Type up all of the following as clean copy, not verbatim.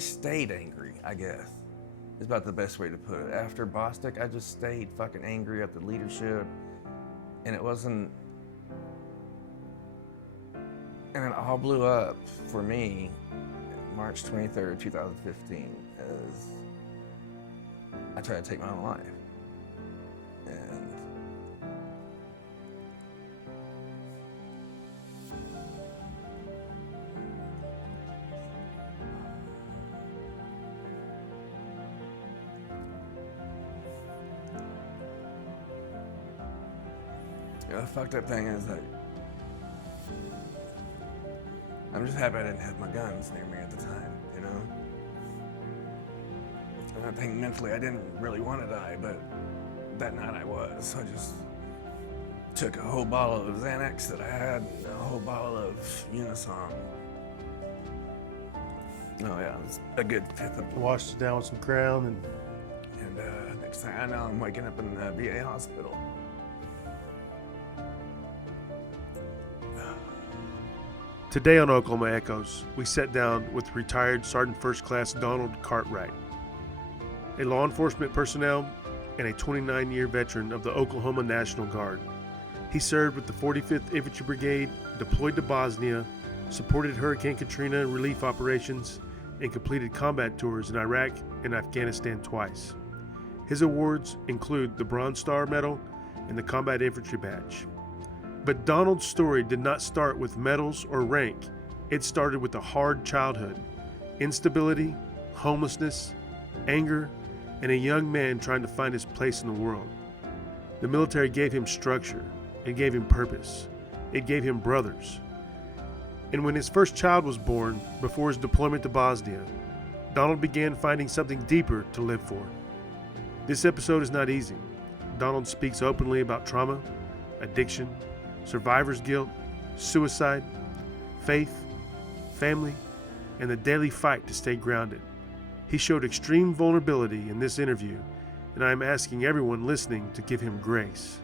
stayed angry, I guess. Is about the best way to put it. After Bostic, I just stayed fucking angry at the leadership. And it wasn't... And it all blew up for me March 23rd, 2015, as I tried to take my own life. And the fucked up thing is that I'm just happy I didn't have my guns near me at the time, you know? And I think mentally I didn't really want to die, but that night I was. So I just took a whole bottle of Xanax that I had, and a whole bottle of Unisom. Oh yeah, it was a good fifth of... Washed it down with some Crown and next thing I know, I'm waking up in the VA hospital. Today on Oklahoma Echoes, we sat down with retired Sergeant First Class Donald Cartwright, a law enforcement personnel and a 29-year veteran of the Oklahoma National Guard. He served with the 45th Infantry Brigade, deployed to Bosnia, supported Hurricane Katrina relief operations, and completed combat tours in Iraq and Afghanistan twice. His awards include the Bronze Star Medal and the Combat Infantry Badge. But Donald's story did not start with medals or rank. It started with a hard childhood, instability, homelessness, anger, and a young man trying to find his place in the world. The military gave him structure. It gave him purpose. It gave him brothers. And when his first child was born, before his deployment to Bosnia, Donald began finding something deeper to live for. This episode is not easy. Donald speaks openly about trauma, addiction, survivor's guilt, suicide, faith, family, and the daily fight to stay grounded. He showed extreme vulnerability in this interview, and I am asking everyone listening to give him grace.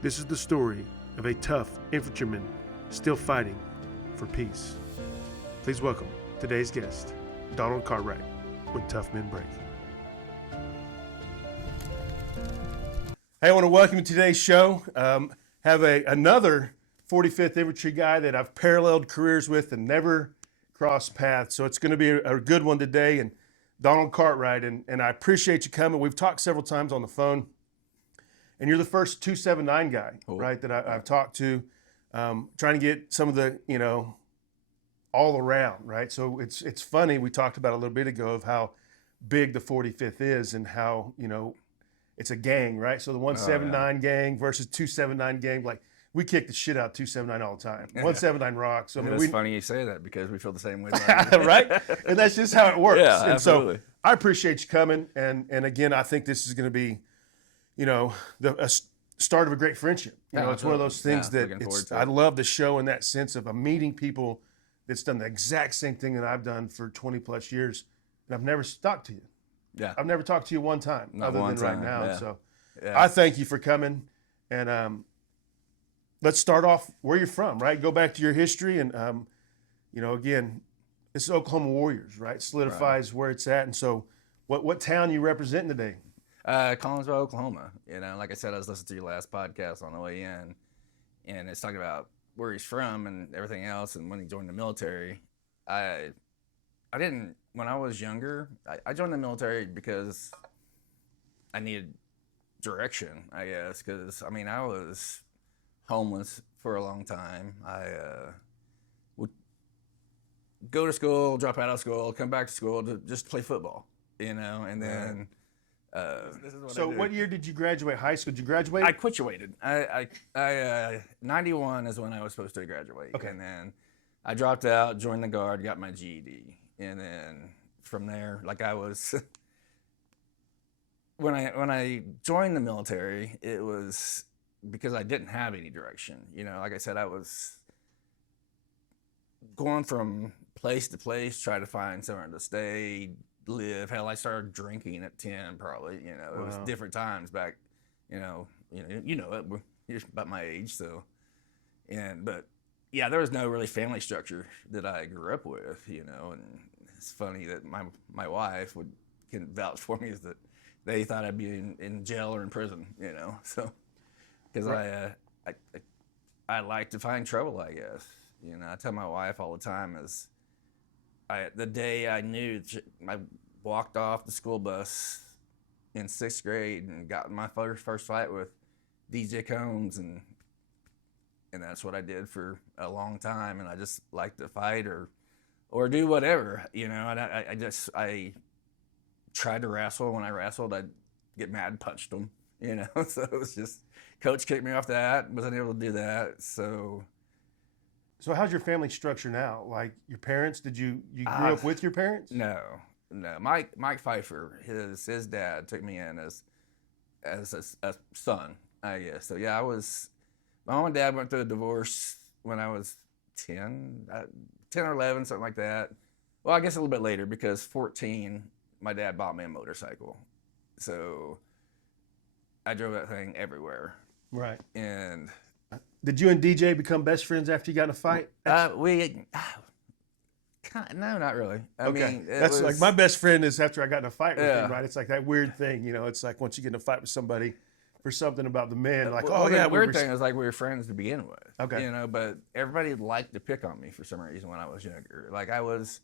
This is the story of a tough infantryman still fighting for peace. Please welcome today's guest, Donald Cartwright, when Tough Men Break. Hey, I want to welcome you to today's show. Have another 45th Infantry guy that I've paralleled careers with and never crossed paths. So it's going to be a good one today. And Donald Cartwright, and I appreciate you coming. We've talked several times on the phone. And you're the first 279 guy, right, that I've talked to, trying to get some of the, all around, right? So it's funny, we talked about a little bit ago of how big the 45th is and how, it's a gang, right? So the 179 gang versus 279 gang, like we kick the shit out of 279 all the time. 179 rocks. It's funny you say that because we feel the same way. Right? And that's just how it works. Yeah, and absolutely. So I appreciate you coming. And again, I think this is going to be, a start of a great friendship. It's one of those things that I love the show in that sense of meeting people that's done the exact same thing that I've done for 20 plus years. And I've never talked to you. Yeah. I've never talked to you one time other than right now. Yeah. So yeah. I thank you for coming. And let's start off where you're from, right? Go back to your history. And, again, this is Oklahoma Warriors, right? Solidifies where it's at. And so what town you representing today? Collinsville, Oklahoma. Like I said, I was listening to your last podcast on the way in, and it's talking about where he's from and everything else. And when he joined the military, I didn't. When I was younger, I joined the military because I needed direction, I guess. Because I was homeless for a long time. I would go to school, drop out of school, come back to school to just play football, and then. This is what year did you graduate high school? Did you graduate? I quituated. I 91 is when I was supposed to graduate. Okay. And then I dropped out, joined the Guard, got my GED. And then from there, I was, when I joined the military, it was because I didn't have any direction. Like I said, I was going from place to place, trying to find somewhere to stay, live. Hell, I started drinking at 10 probably, It was different times back, you're about my age, so, but yeah, there was no really family structure that I grew up with, and it's funny that my wife can vouch for me, is that they thought I'd be in jail or in prison, you know. So because Right. I like to find trouble, I guess. You know, I tell my wife all the time is the day I knew, I walked off the school bus in 6th grade and got in my first fight with DJ Combs, and that's what I did for a long time. And I just liked to fight or do whatever, you know. And I tried to wrestle. When I wrestled, I'd get mad and punched them, you know. So it was just, coach kicked me off that, wasn't able to do that. So how's your family structure now? Like your parents, you grew up with your parents? No. Mike Pfeiffer, his dad took me in as a son, I guess. So yeah, my mom and dad went through a divorce when I was 10 or 11, something like that. Well, I guess a little bit later, because 14, my dad bought me a motorcycle. So I drove that thing everywhere. Right. And did you and DJ become best friends after you got in a fight? No, not really. I Okay. mean, That's like my best friend is after I got in a fight with Yeah. him, right? It's like that weird thing, you know. It's like once you get in a fight with somebody for something about the man, like, well, oh yeah, the weird thing is, like, we were friends to begin with. Okay. You know, but everybody liked to pick on me for some reason when I was younger. Like, I was,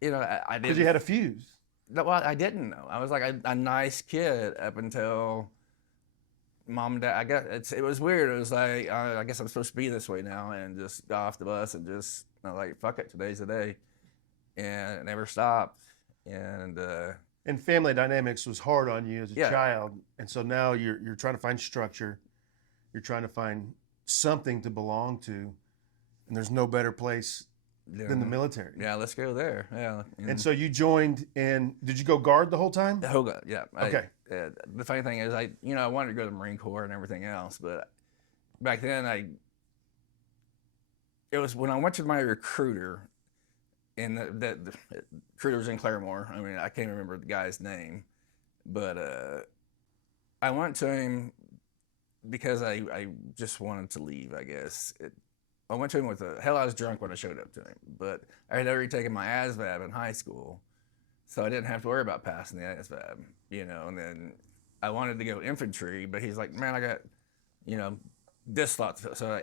you know, I didn't. Because you had a fuse. No, well, I didn't know. I was like a nice kid up until mom and dad. I guess it was weird. It was like, I guess I'm supposed to be this way now, and just got off the bus and just, you know, like, fuck it, today's the day, and it never stopped. And family dynamics was hard on you as a Yeah. child, and so now you're trying to find structure, you're trying to find something to belong to, and there's no better place than the military. Yeah, let's go there. Yeah. And so you joined, and did you go guard the whole time? Yeah. Okay. The funny thing is, I wanted to go to the Marine Corps and everything else, but back then it was when I went to my recruiter, and the recruiter was in Claremore. I mean, I can't remember the guy's name, but I went to him because I just wanted to leave, I guess. I went to him I was drunk when I showed up to him, but I had already taken my ASVAB in high school, so I didn't have to worry about passing the ASVAB, you know. And then I wanted to go infantry, but he's like, man, I got, you know, this slot. So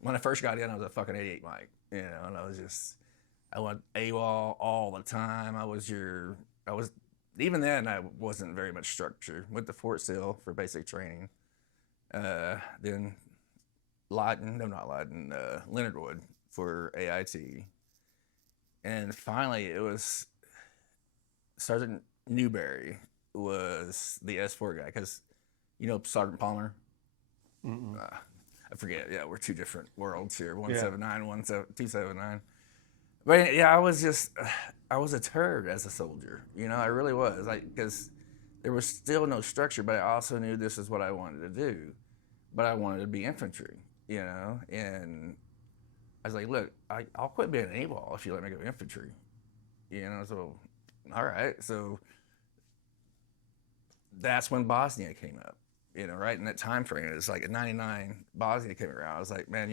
when I first got in, I was a fucking 88 Mike, you know, and I went AWOL all the time. Even then, I wasn't very much structured. Went to Fort Sill for basic training. Then Leonard Wood for AIT. And finally, it was Sergeant Newberry was the S4 guy, because, you know, Sergeant Palmer? I forget. Yeah, we're two different worlds here. 179, 279. But yeah, I was a turd as a soldier. You know, I really was. Because there was still no structure, but I also knew this is what I wanted to do. But I wanted to be infantry, you know? And I was like, look, I'll quit being an AWOL if you let me go infantry. You know, so, all right. So that's when Bosnia came up, you know, right in that time frame. It was like at 99, Bosnia came around. I was like, man,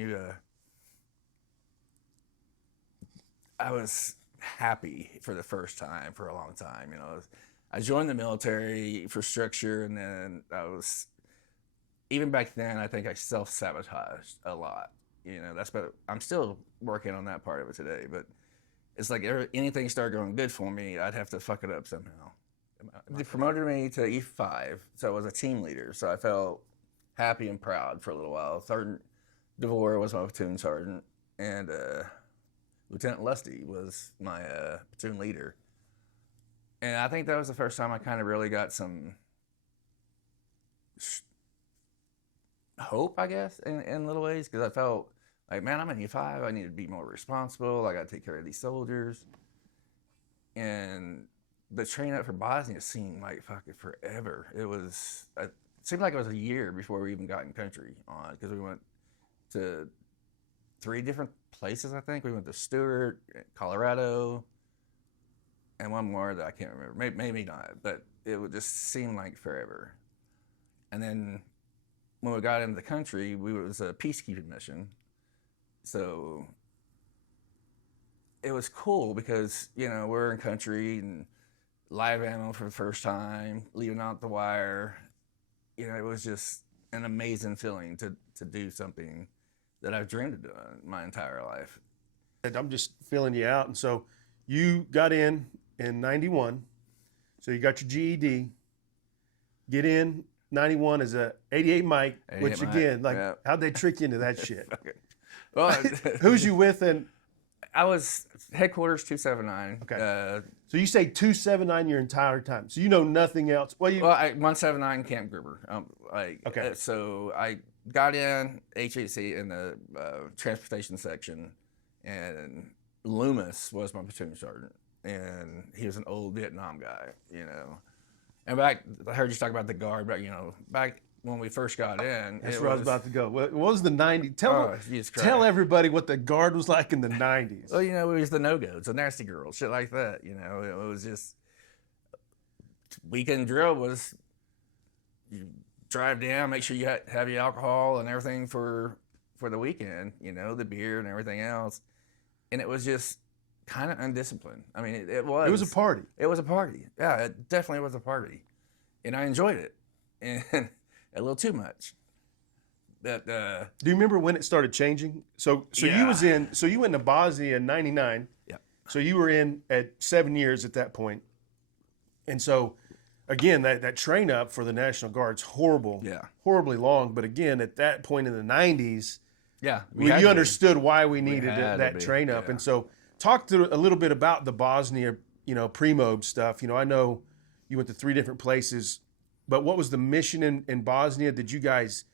I was happy for the first time for a long time. You know, I joined the military for structure, and then even back then, I think I self-sabotaged a lot. You know, but I'm still working on that part of it today. But it's like anything started going good for me, I'd have to fuck it up somehow. They promoted me to E5, so I was a team leader. So I felt happy and proud for a little while. Sergeant DeVore was my platoon sergeant, and Lieutenant Lusty was my platoon leader. And I think that was the first time I kind of really got some hope, I guess, in little ways, because I felt like, man, I'm in E5. I need to be more responsible. I got to take care of these soldiers. And the training up for Bosnia seemed like fucking forever. It seemed like it was a year before we even got in country on, because we went to 3 different places, I think. We went to Stewart, Colorado, and one more that I can't remember. Maybe not, but it would just seem like forever. And then when we got into the country, it was a peacekeeping mission. So it was cool because, we're in country and live ammo for the first time, leaving out the wire. It was just an amazing feeling to do something that I've dreamed of doing my entire life. I'm just filling you out. And so you got in 91. So you got your GED. Get in 91 as a 88 Mike, 88 which Mike, again, like, yeah. how'd they trick you into that shit? Well, Who's you with? And I was headquarters 279. okay. So you say 279 your entire time. So you know nothing else. Well, 179 Camp Gruber. Okay. So I got in HAC in the transportation section, and Loomis was my platoon sergeant, and he was an old Vietnam guy, And I heard you talk about the guard, but back when we first got in, that's where I was about to go. What was the 90s? Tell everybody what the guard was like in the 90s. Well, it was the no-go's, the nasty girls, shit like that. It was just weekend drill was you drive down, make sure you have your alcohol and everything for the weekend, the beer and everything else, and it was just kind of undisciplined. I mean, it was. It was a party. It was a party. Yeah, it definitely was a party, and I enjoyed it, and a little too much. But do you remember when it started changing? So yeah. you went to Bosnia in '99. Yeah. So you were in at 7 years at that point, and so again that train up for the National Guard's horrible. Yeah. Horribly long. But again, at that point in the '90s, yeah, you understood why we needed that train up, and so. Talk a little bit about the Bosnia, pre-mob stuff. I know you went to 3 different places, but what was the mission in Bosnia? Did you guys,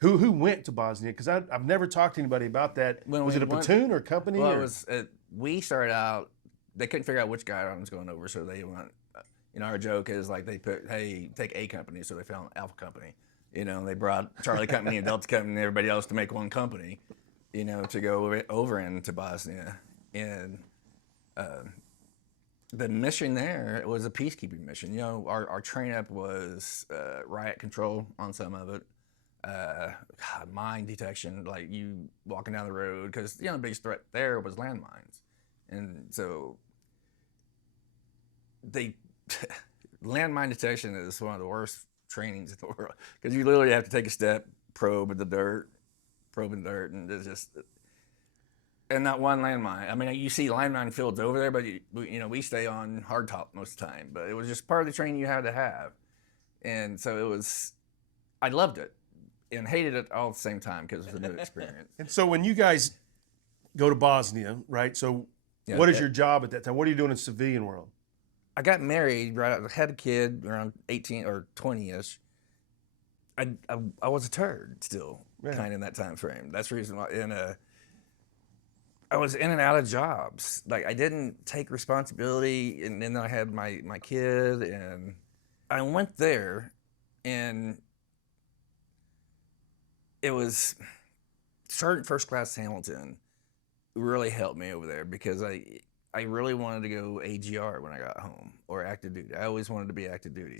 who went to Bosnia? Because I've never talked to anybody about that. Was it a platoon or company? Well, it was. We started out. They couldn't figure out which guidon was going over, so they went. Our joke is like they put, hey, take A company, so they found Alpha Company. They brought Charlie Company and Delta Company and everybody else to make one company. To go over into Bosnia. And the mission there was a peacekeeping mission. Our train up was riot control on some of it, mine detection, like you walking down the road, because the biggest threat there was landmines, and so landmine detection is one of the worst trainings in the world, because you literally have to take a step, probe in dirt, and it's just. And not one landmine. I mean, you see landmine fields over there, but we stay on hardtop most of the time. But it was just part of the training you had to have, and so it was. I loved it, and hated it all at the same time because it was a new experience. And so when you guys go to Bosnia, right? So what is your job at that time? What are you doing in civilian world? I got married. Right, I had a kid around 18 or 20ish. I was a turd still, kind of in that time frame. That's the reason why. I was in and out of jobs. Like, I didn't take responsibility, and then I had my kid, and I went there, and it was Sergeant First Class Hamilton really helped me over there, because I really wanted to go AGR when I got home, or active duty. I always wanted to be active duty.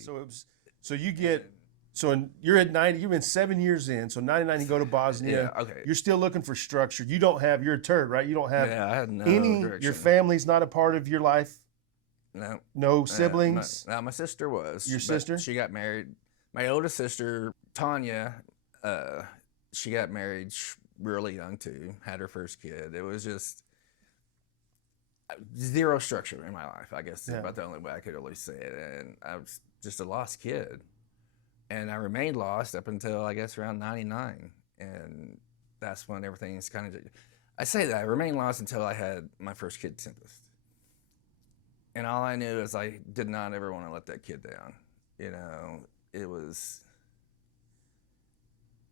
You're at 90. You've been 7 years in. So 99, you go to Bosnia. Yeah, okay. You're still looking for structure. You're a turd, right? You don't have I had no any. direction. Your family's not a part of your life. No. No siblings. No, my sister was. Your sister? She got married. My oldest sister, Tanya, she got married really young too. Had her first kid. It was just zero structure in my life. I guess is about the only way I could really say it. And I was just a lost kid. And I remained lost up until, I guess, around 99. And that's when everything's kind of... I say that. I remained lost until I had my first kid, Tempest. And all I knew is I did not ever want to let that kid down. It was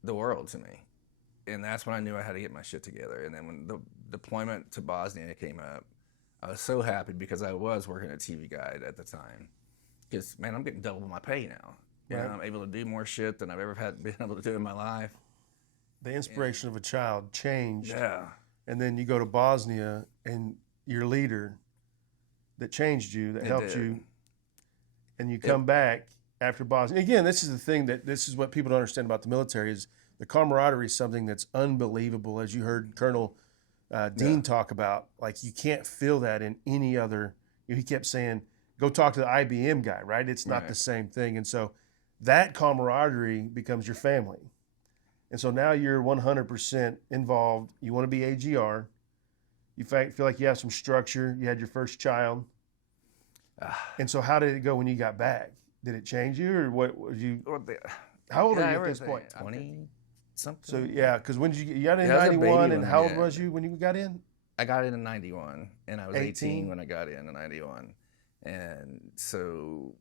the world to me. And that's when I knew I had to get my shit together. And then when the deployment to Bosnia came up, I was so happy because I was working at TV Guide at the time. Because, man, I'm getting double my pay now. I'm able to do more shit than I've ever been able to do in my life. The inspiration of a child changed. Yeah. And then you go to Bosnia, and your leader that changed you, that helped you, and you come back after Bosnia. Again, this is what people don't understand about the military is the camaraderie is something that's unbelievable. As you heard Colonel Dean talk about. Like, you can't feel that in any other. He kept saying, "Go talk to the IBM guy." Right? It's not the same thing, and so that camaraderie becomes your family. And so now you're 100% involved. You want to be AGR. You feel like you have some structure. You had your first child. And so how did it go when you got back? Did it change you, or what was you? How old are you at this point? 20 something. So yeah, because when did you got in 91, and how old was you when you got in? I got in 91, and I was 18 when I got in 91, and so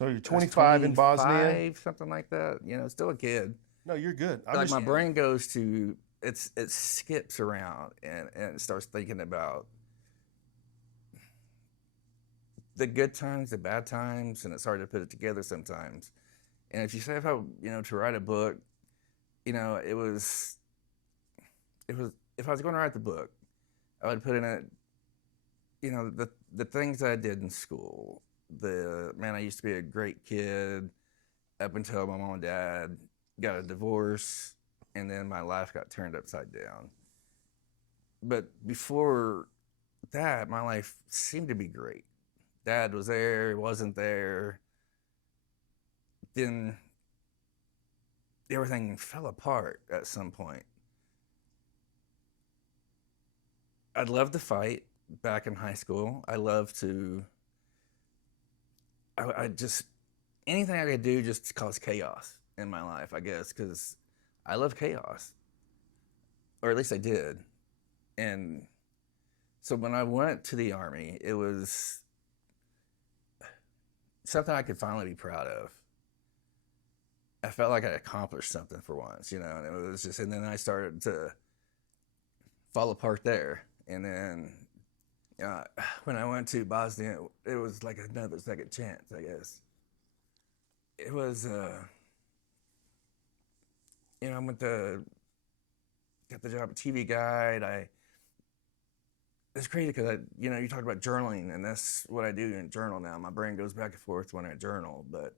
you're 25 in Bosnia, something like that. You know, still a kid. No, you're good. Like my brain goes to it skips around and it starts thinking about the good times, the bad times, and it's hard to put it together sometimes. And if you say how, you know, to write a book, you know, it was if I was going to write the book, I would put in it, you know, the things I did in school. I used to be a great kid up until my mom and dad got a divorce, and then my life got turned upside down. But before that, my life seemed to be great. Dad was there, wasn't there. Then everything fell apart at some point. I'd love to fight back in high school. I just, anything I could do just to cause chaos in my life, I guess, because I love chaos. Or at least I did. And so when I went to the Army, it was something I could finally be proud of. I felt like I accomplished something for once, you know, and it was just, and then I started to fall apart there. And then when I went to Bosnia, it was like another second chance, I guess. It was, you know, got the job at TV Guide. It's crazy because you know, you talked about journaling, and that's what I do in journal now. My brain goes back and forth when I journal, but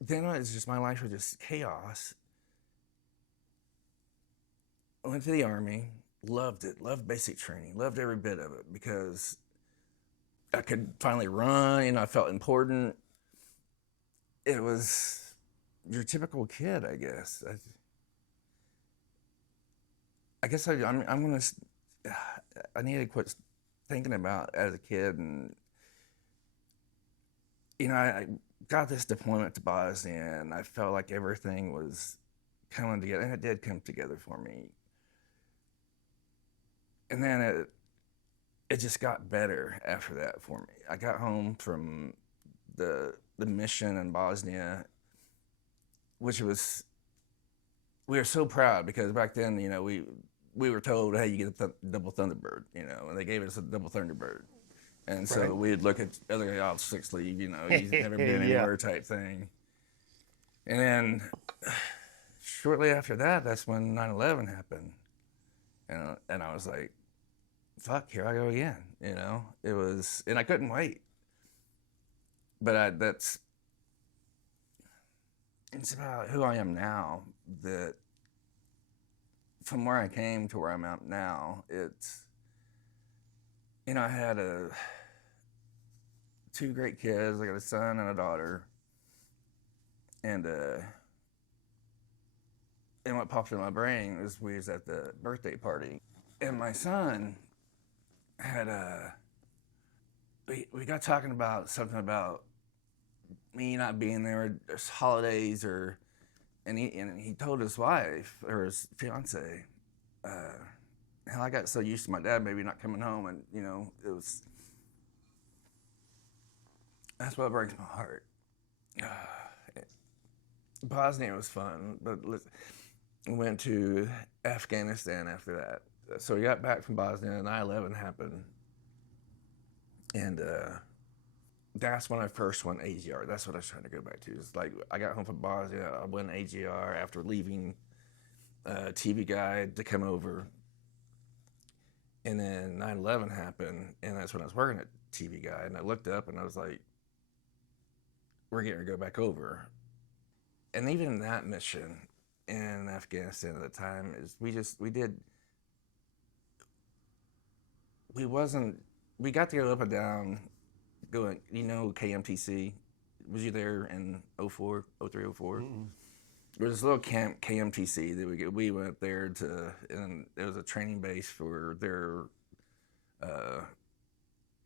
then it's just, my life was just chaos. I went to the Army, loved it, loved basic training, loved every bit of it because I could finally run, you know, I felt important. It was your typical kid, I guess. I guess I need to quit thinking about as a kid, and you know, I got this deployment to Bosnia, and I felt like everything was coming together, and it did come together for me. And then it just got better after that for me. I got home from the mission in Bosnia, which was, we were so proud because back then, you know, we were told, hey, you get a double Thunderbird, you know, and they gave us a double Thunderbird. And so we'd look at other guy off sick leave, you know, he's never been anywhere type thing. And then shortly after that, that's when 9/11 happened. And I was like, fuck, here I go again, you know? It was, and I couldn't wait. But it's about who I am now, that from where I came to where I'm at now, it's, you know, I had two great kids. I got a son and a daughter. And what popped in my brain was we was at the birthday party. And my son had we got talking about something about me not being there, or holidays, and he told his wife or his fiance, hell, I got so used to my dad maybe not coming home, and you know, that's what breaks my heart. Bosnia was fun, but we went to Afghanistan after that. So we got back from Bosnia, and 9/11 happened, and that's when I first went AGR. That's what I was trying to go back to. It's like I got home from Bosnia, I went AGR after leaving TV Guide to come over, and then 9/11 happened, and that's when I was working at TV Guide, and I looked up and I was like, we're getting to go back over. And even in that mission, in Afghanistan at the time is we got to go up and down going, KMTC. Was you there in 04, 03, 04? Mm-mm. There was this little camp, KMTC, that we went there to, and it was a training base for their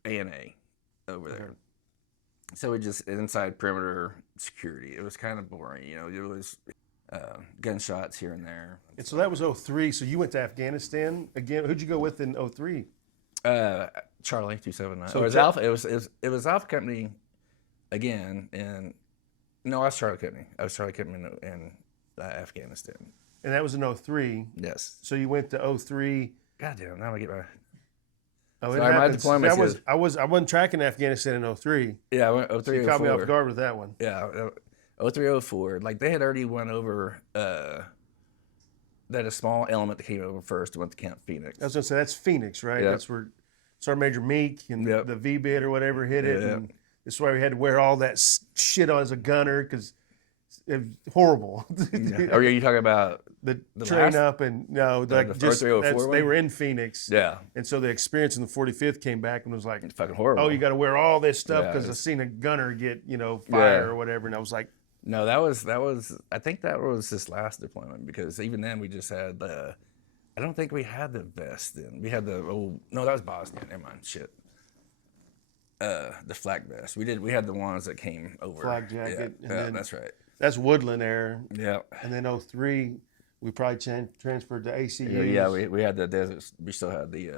ANA over there. So we just, inside perimeter security, it was kind of boring, it was gunshots here and there. And so that was 03, so you went to Afghanistan again. Who'd you go with in 03? Charlie 279. So it was Alpha. It was Alpha Company again, and no, I was Charlie Company. I was Charlie Company in Afghanistan. And that was in 03. Yes. So you went to 03. Goddamn! Now I get my. Oh, Sorry, my deployment. I wasn't tracking Afghanistan in 03. Yeah, I went 03. So you caught me off guard with that one. Yeah, 03, 04. Like they had already went over. That a small element that came over first went to Camp Phoenix. I was gonna say that's Phoenix, right? Yep. That's where Sergeant Major Meek and the V-bit or whatever hit it. Yep. And that's why we had to wear all that shit on as a gunner because it was horrible. Yeah. Are you talking about the train up and just 0304 they were in Phoenix. Yeah. And so the experience in the 45th came back and was like, it's fucking horrible. oh, you got to wear all this stuff Yeah, because I seen a gunner get fire or whatever, and I was like. No, that was. I think that was this last deployment because even then we just had the. I don't think we had the vest then. We had the. Oh no, that was Bosnia. Never mind. Shit. The flak vest. We had the ones that came over. Flag jacket. Yeah, that's right. That's Woodland Air. Yeah. And then 03, we probably transferred to ACU. Yeah, we had the desert. We still had the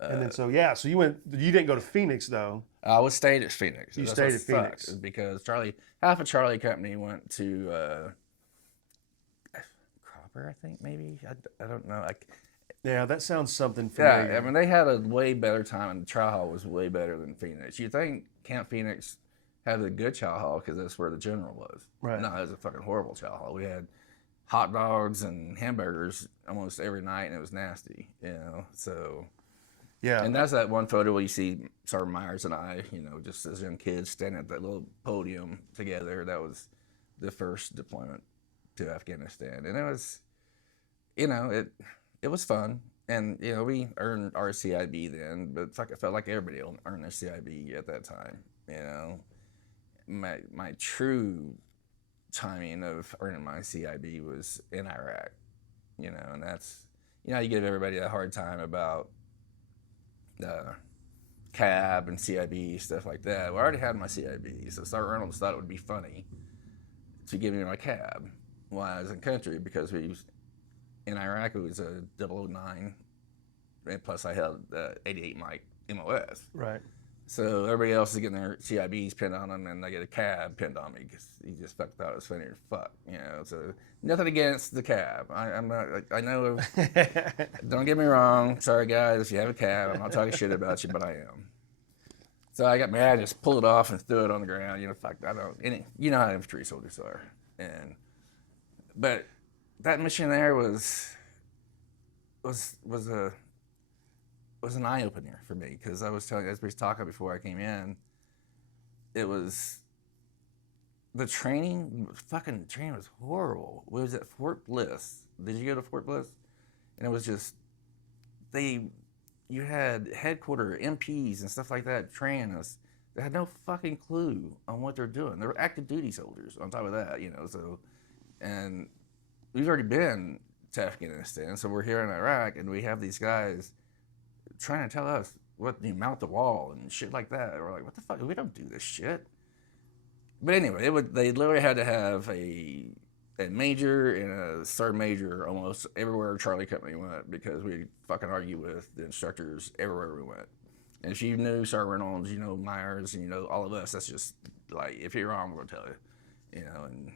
and then so you didn't go to Phoenix though. I was stayed at Phoenix. You stayed at Phoenix because half of Charlie Company went to Cropper, I think maybe. I don't know. Yeah, that sounds something familiar. Yeah, I mean they had a way better time, and the chow hall was way better than Phoenix. You think Camp Phoenix had a good chow hall because that's where the general was. Right. No, it was a fucking horrible chow hall. We had hot dogs and hamburgers almost every night, and it was nasty. So. Yeah. And that's that one photo where you see Sergeant Myers and I, just as young kids standing at that little podium together. That was the first deployment to Afghanistan. And it was, it was fun. And, we earned our CIB then, but it felt like everybody earned their CIB at that time. My true timing of earning my CIB was in Iraq, and that's, you give everybody a hard time about cab and CIB, stuff like that. Well, I already had my CIB, so Sergeant Reynolds thought it would be funny to give me my cab while I was in country because in Iraq it was a 009, and plus I held 88 mic MOS. Right. So everybody else is getting their CIBs pinned on them, and I get a cab pinned on me because he just thought it was funny as fuck, So nothing against the cab. I'm not. I know. Don't get me wrong. Sorry, guys, if you have a cab, I'm not talking shit about you, but I am. So I got mad, just pulled it off and threw it on the ground. Fuck. I don't. How infantry soldiers are, but that mission there was an eye opener for me because I was telling, as we were talking before I came in, it was the training. Fucking training was horrible. We was at Fort Bliss. Did you go to Fort Bliss? And it was just you had headquarter MPs and stuff like that training us. They had no fucking clue on what they're doing. They were active duty soldiers on top of that, So, and we've already been to Afghanistan, so we're here in Iraq, and we have these guys trying to tell us what you mount the wall and shit like that. We're like, what the fuck? We don't do this shit. But anyway, they literally had to have a major and a sergeant major almost everywhere Charlie Company went because we fucking argue with the instructors everywhere we went. And if you knew Sergeant Reynolds, Myers, and all of us, that's just like, if you're wrong, we're going to tell you. And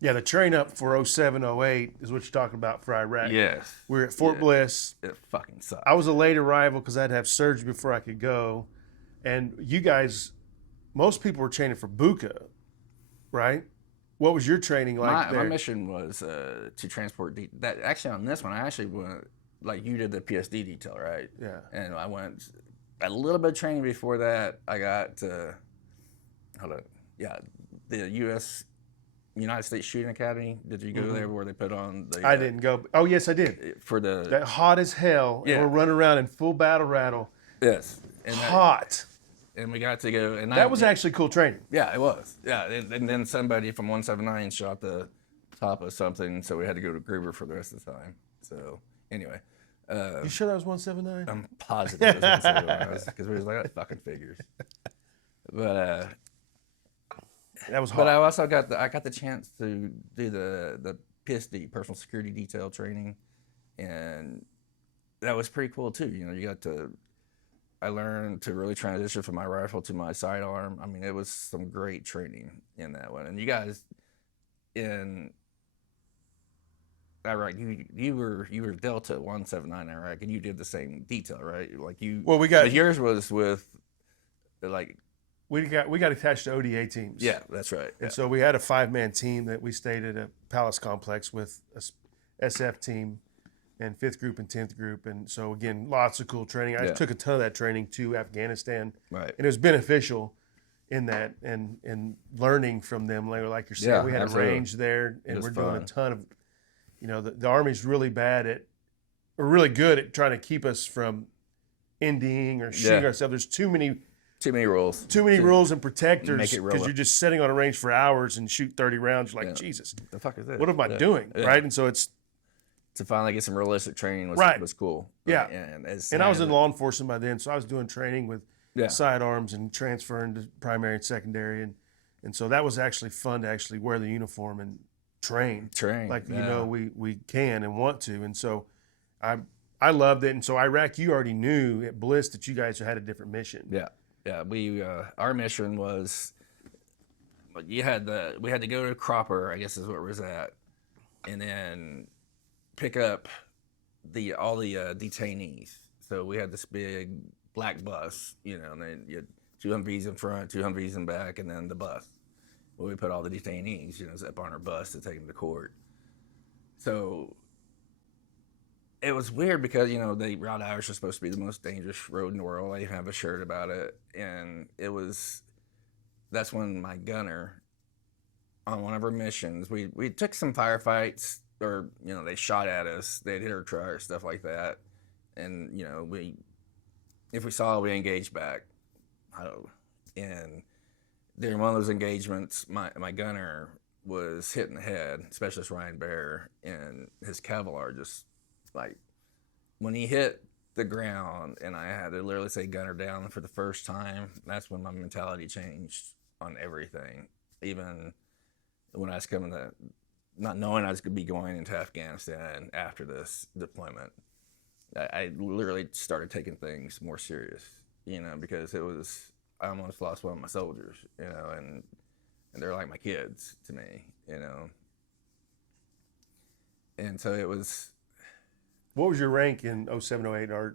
yeah, the train up for 07, 08 is what you're talking about for Iraq. yes. We're at Fort Bliss. It fucking sucked. I was a late arrival because I had to have surgery before I could go. And you guys, most people were training for Buka, right? What was your training like there? My mission was to transport that. Actually, on this one, I actually went, like you did the PSD detail, right? Yeah. And I went a little bit of training before that. I got, the U.S. United States Shooting Academy. Did you go there where they put on the? I didn't go. Oh, yes, I did. For the That hot as hell. Yeah. And we're running around in full battle rattle. yes, and Hot. and we got to go, and That was actually cool training. yeah, it was, yeah, and then somebody from 179 shot the top of something, so we had to go to Gruber for the rest of the time. So anyway, You sure that was 179? I'm positive it was 179 because we was like, that fucking figures. But That was hot. but I also got the chance to do the PSD, personal security detail training, and that was pretty cool too. You know, I learned to really transition from my rifle to my sidearm. I mean, it was some great training in that one. And you guys in Iraq, you were Delta 179 in Iraq, and you did the same detail, right? Like you. Well, we got but yours was with like. we got attached to ODA teams. Yeah, that's right. And so we had a 5-man team that we stayed at a palace complex with a SF team and 5th group and 10th group. And so, again, lots of cool training. I took a ton of that training to Afghanistan. Right. And it was beneficial in that and learning from them. Like you're saying, we had absolutely. a range there, and was we're doing fun. a ton of, the Army's really good at trying to keep us from ending or shooting ourselves. There's too many rules. Too many rules and protectors Make it real. because you're just sitting on a range for hours and shoot 30 rounds. You're like, Yeah. Jesus, The fuck is this? what am I doing? Yeah. Right? And so it's To finally get some realistic training was cool. Yeah. And I was in law enforcement by then, so I was doing training with Yeah. sidearms and transferring to primary and secondary, and so that was actually fun to actually wear the uniform and train like we can and want to. And so I loved it. And so Iraq, you already knew at Bliss that you guys had a different mission. Yeah. We our mission was we had to go to Cropper, I guess is where it was at, and then pick up all the detainees. So we had this big black bus, and then you had 2 Humvees in front, 2 Humvees in back, and then the bus. Well, we put all the detainees, up on our bus to take them to court. So it was weird because, the Route Irish is supposed to be the most dangerous road in the world. I have a shirt about it. And that's when my gunner, on one of our missions, we took some firefights, or, they shot at us. They'd hit our truck, stuff like that. And, if we saw it, we engaged back. And during one of those engagements, my gunner was hit in the head, Specialist Ryan Bear, and his Kevlar just, like, when he hit the ground, and I had to literally say gunner down for the first time, that's when my mentality changed on everything. Even when I was coming to, not knowing I was going to be going into Afghanistan after this deployment, I literally started taking things more serious, because I almost lost one of my soldiers, and they're like my kids to me, And so it was. What was your rank in 07-08 our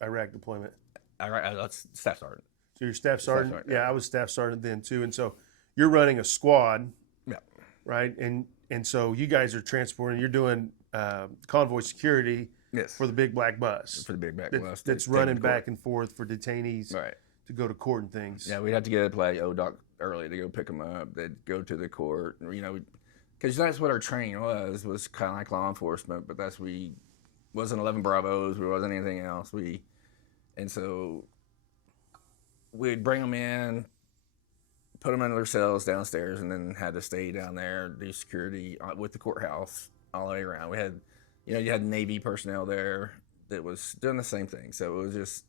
Iraq deployment? That's staff sergeant. So you're staff sergeant? sergeant, Yeah, I was staff sergeant then too. And so you're running a squad, Yeah. right? And so you guys are transporting, you're doing convoy security Yes. for the big black bus. For the big back bus. That's running back and forth for detainees Right. to go to court and things. Yeah, we'd have to get up like ODOC early to go pick them up. They'd go to the court, because that's what our training was kind of like law enforcement, but wasn't 11 Bravos, we wasn't anything else. And so we'd bring them in, put them in their cells downstairs, and then had to stay down there, do security with the courthouse all the way around. We had, you had Navy personnel there that was doing the same thing. So it was just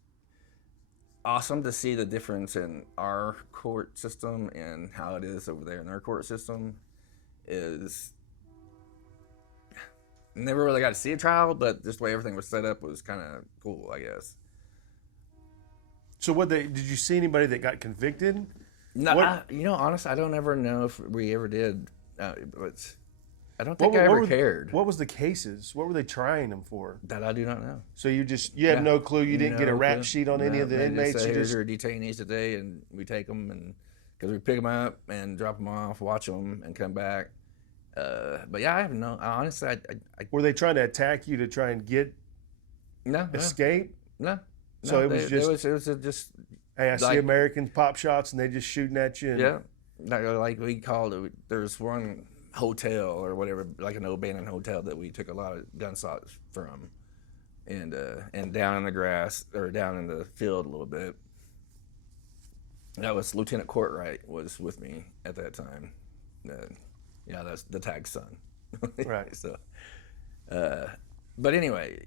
awesome to see the difference in our court system and how it is over there in their court system. Never really got to see a trial, but just the way everything was set up was kind of cool, I guess. So did you see anybody that got convicted? No, honestly, I don't ever know if we ever did. But I don't think I ever cared. What was the cases? What were they trying them for? That I do not know. So you had no clue. You didn't get a rap sheet on any of the inmates. Just say, here's your detainees today, and we take them, and because we pick them up and drop them off, watch them, and come back. But yeah, I have no. Honestly, I were they trying to attack you to try and get escape? No. So it was just. Hey, I see Americans pop shots and they just shooting at you. Yeah, like we called it. There's one. hotel or whatever, like an abandoned hotel that we took a lot of gunshots from, and down in the grass or down in the field a little bit. That was Lieutenant Cartwright was with me at that time. Yeah, that's the tag's son. Right. So, but anyway,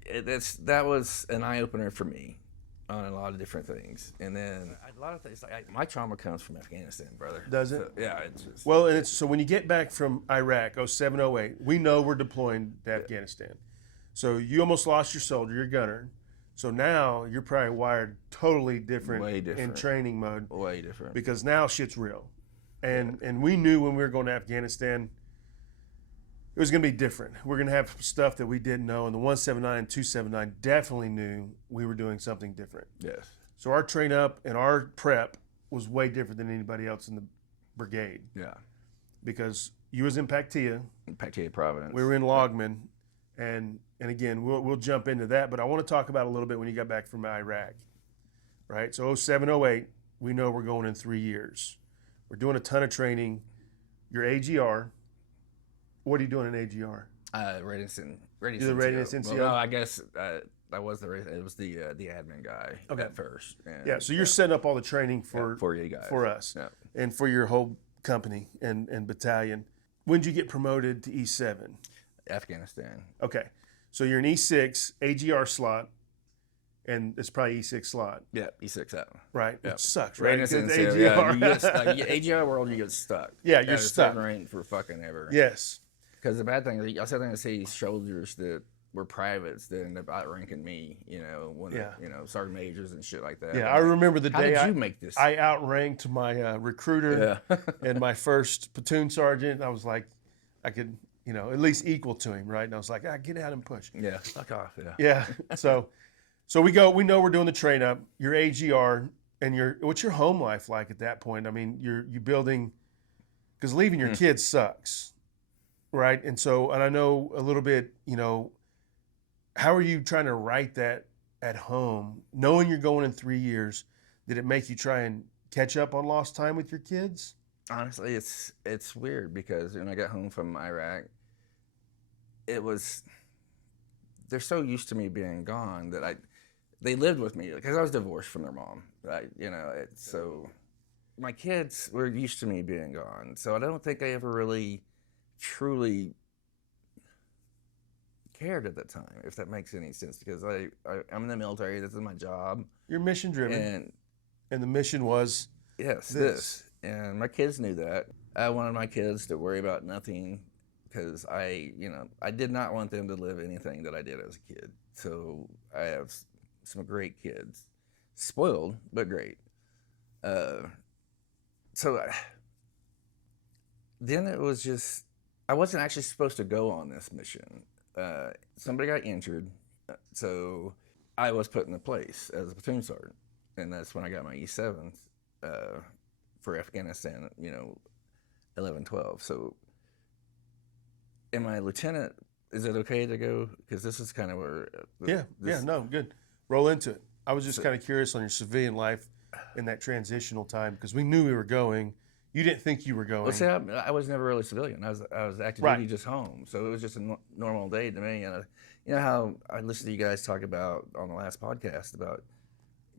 that was an eye opener for me on a lot of different things, and then a lot of things. Like my trauma comes from Afghanistan, brother. Does it? So, yeah, it's just Well, and so when you get back from Iraq, 07, 08, we know we're deploying to Afghanistan. So you almost lost your soldier, your gunner. So now you're probably wired totally different, Way different. in training mode, way different. because now shit's real. And we knew when we were going to Afghanistan, it was going to be different. We're going to have stuff that we didn't know, and the 179 and 279 definitely knew we were doing something different. Yes. So our train up and our prep was way different than anybody else in the brigade, Yeah. because you was in Paktia, Paktia Province. we were in Logman, and again, we'll jump into that, but I want to talk about a little bit when you got back from Iraq, right? So 07, 08, we know we're going in 3 years. We're doing a ton of training. Your AGR, what are you doing in AGR? Readiness You're the readiness NCO. NCO? Well, no, I guess I was it was the admin guy at first. And, Yeah, so you're setting up all the training for you guys. for us, Yeah. and for your whole company and battalion. When did you get promoted to E7? Afghanistan. Okay, so you're an E6 AGR slot, and it's probably E6 slot, Yeah, E6 out. right? Yeah. It sucks, right? Readiness 'Cause NCO. Yeah, you get stuck. AGR world, you get stuck. Yeah, you're At a stuck. certain rank for fucking ever. Yes. Because the bad thing is, I said I see soldiers that were privates that ended up outranking me. When Yeah. sergeant majors and shit like that. Yeah, I remember the How day did you make this? I outranked my recruiter yeah. and my first platoon sergeant. I was like, I could, at least equal to him, right? And I was like, get out and push. Yeah. Fuck off. Yeah. Yeah. So we know we're doing the train up. Your AGR and what's your home life like at that point? I mean, you building, because leaving your kids sucks, right? And I know a little bit, how are you trying to write that at home, knowing you're going in 3 years? Did it make you try and catch up on lost time with your kids? Honestly, it's weird because when I got home from Iraq, they're so used to me being gone that they lived with me because I was divorced from their mom, right? So my kids were used to me being gone, so I don't think I ever really truly cared at that time, if that makes any sense, because I'm in the military. This is my job. You're mission driven, and the mission was this. And my kids knew that. I wanted my kids to worry about nothing because I did not want them to live anything that I did as a kid. So I have some great kids, spoiled but great. Then it was just, I wasn't actually supposed to go on this mission. Somebody got injured, so I was put in the place as a platoon sergeant, and that's when I got my E7 for Afghanistan, 11, 12. So, am I a lieutenant? Is it okay to go? Because this is kind of where... no, good. Roll into it. I was just kind of curious on your civilian life in that transitional time, because we knew we were going. You didn't think you were going. Well, see, I was never really civilian. I was active duty, just home. So it was just a normal day to me. And you know how I listened to you guys talk about on the last podcast about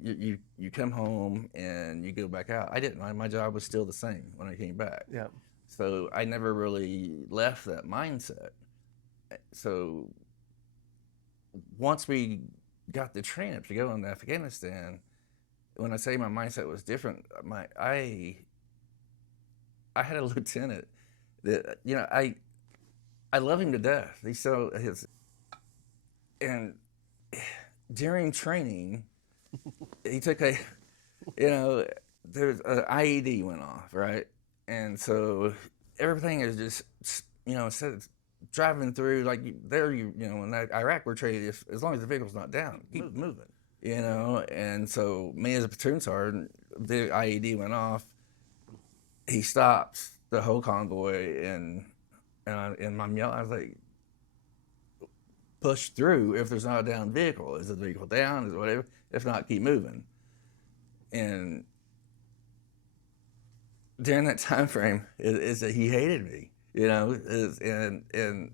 you come home and you go back out. I didn't. My job was still the same when I came back. Yeah. So I never really left that mindset. So once we got the train up to go into Afghanistan, when I say my mindset was different, I had a lieutenant that, I love him to death. And during training, he took there's an IED went off, right? And so everything is just, instead of driving through, like in Iraq, we're trained, as long as the vehicle's not down, keep moving, And so me as a platoon sergeant, the IED went off. He stops the whole convoy, and I'm yelling. I was like, push through if there's not a down vehicle. Is the vehicle down? Is it whatever? If not, keep moving. And during that time frame, is that he hated me. and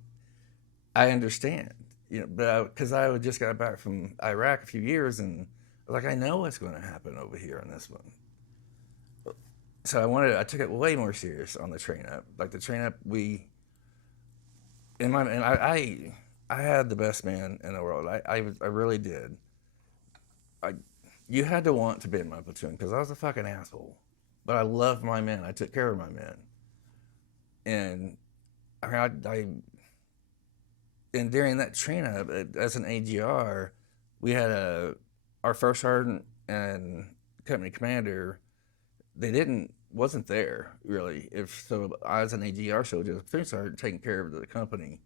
I understand, but because I just got back from Iraq a few years, and like I know what's going to happen over here on this one. So I took it way more serious on the train up. Like the train up, I had the best man in the world. I really did. You had to want to be in my platoon because I was a fucking asshole, but I loved my men. I took care of my men, and and during that train up as an AGR, we had our first sergeant and company commander. Wasn't there really. If so, I was an AGR soldier, the platoon sergeant taking care of the company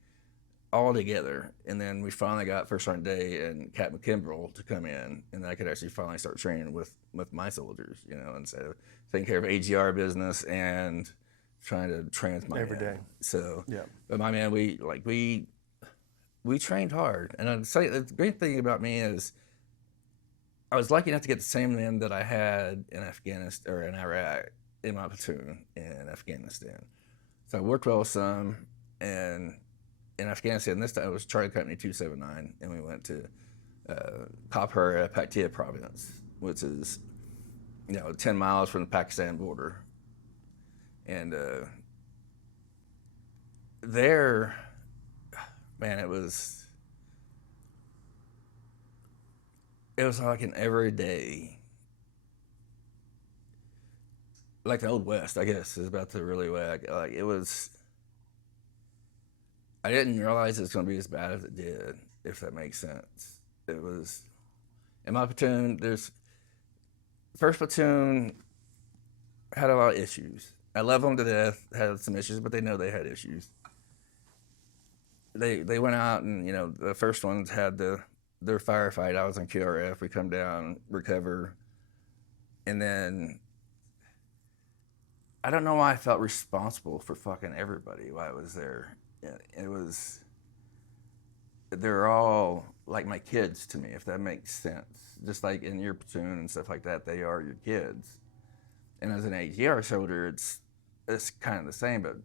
all together, and then we finally got First Sergeant Day and Captain Kimbrell to come in, and I could actually finally start training with my soldiers, instead of taking care of AGR business and trying to train with my every men. day. So, yeah. But my man, we trained hard, and I'd say the great thing about me is I was lucky enough to get the same men that I had in Afghanistan or in Iraq in my platoon in Afghanistan. So I worked well with some, and in Afghanistan, this time it was Charlie Company 279, and we went to Kaphura, Paktia province, which is 10 miles from the Pakistan border. And there, man, it was like an everyday, like the Old West, I guess, is about the really way it was. I didn't realize it was going to be as bad as it did, if that makes sense. It was, in my platoon, first platoon had a lot of issues. I love them to death, had some issues, but they know they had issues. They went out and, the first ones had their firefight. I was on QRF. We come down, recover. And then I don't know why I felt responsible for fucking everybody while I was there. They're all like my kids to me, if that makes sense. Just like in your platoon and stuff like that, they are your kids. And as an AGR soldier, it's kind of the same, but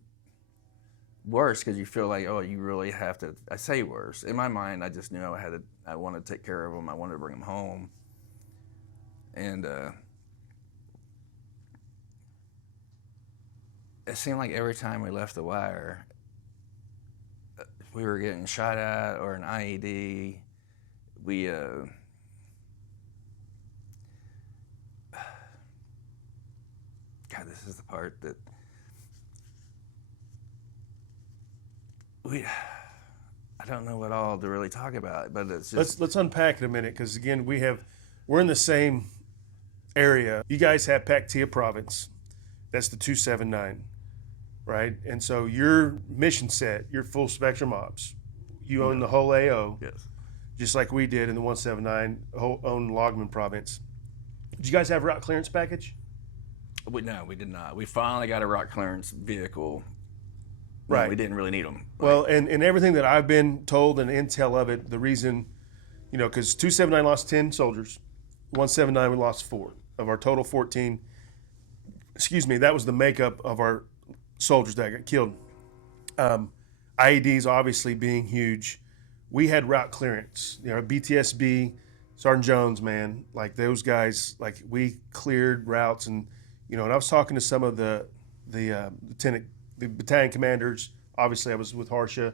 worse because you feel like, oh, you really have to. I say worse. In my mind, I just knew I wanted to take care of them. I wanted to bring them home. And it seemed like every time we left the wire, we were getting shot at or an IED. God, this is the part that I don't know what all to really talk about, but it's just... Let's unpack it a minute, because again, we're in the same area. You guys have Paktia province. That's the 279. Right? And so your mission set, your full spectrum ops, you own the whole AO. Yes. Just like we did in the 179, own Logman province. Did you guys have route clearance package? No, we did not. We finally got a route clearance vehicle. Right. No, we didn't really need them. Well, and everything that I've been told and intel of it, the reason, because 279 lost 10 soldiers, 179 we lost 4 of our total 14. That was the makeup of our soldiers that got killed. IEDs obviously being huge. We had route clearance. BTSB, Sergeant Jones, man, like those guys, like we cleared routes, and and I was talking to some of the battalion commanders. Obviously, I was with Harsha,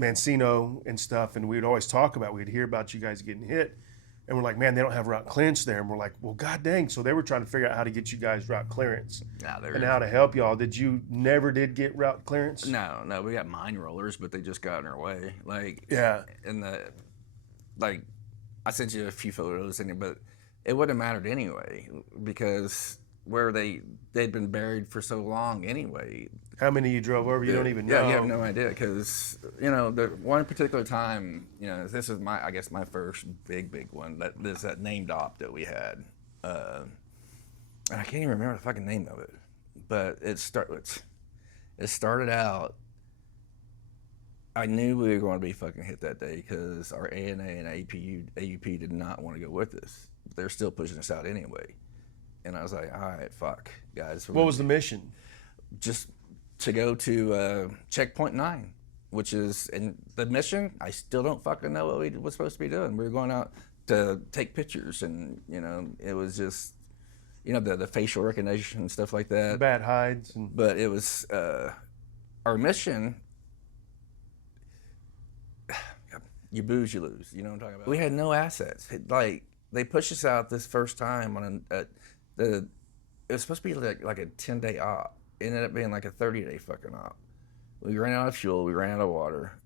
Mancino, and stuff, and we'd always we'd hear about you guys getting hit. And we're like, man, they don't have route clearance there. And we're like, well, god dang. So they were trying to figure out how to get you guys route clearance and how to help y'all. Did you never get route clearance? No, we got mine rollers, but they just got in our way. Yeah. And I sent you a few photos, but it wouldn't have mattered anyway because where they'd been buried for so long anyway. How many you drove over? You don't even know. Yeah, you have no idea because, the one particular time, this is my first big one, that named op that we had. And I can't even remember the fucking name of it, but it started out, I knew we were going to be fucking hit that day because our ANA and AUP did not want to go with us. They're still pushing us out anyway. And I was like, all right, fuck, guys. What was the mission? Just to go to Checkpoint 9, which is in the mission. I still don't fucking know what we were supposed to be doing. We were going out to take pictures, and it was just the facial recognition and stuff like that. Bat hides. But it was our mission. You booze, you lose. You know what I'm talking about? We had no assets. Like, they pushed us out this first time on it was supposed to be like a 10-day op. It ended up being like a 30-day fucking op. We ran out of fuel. We ran out of water.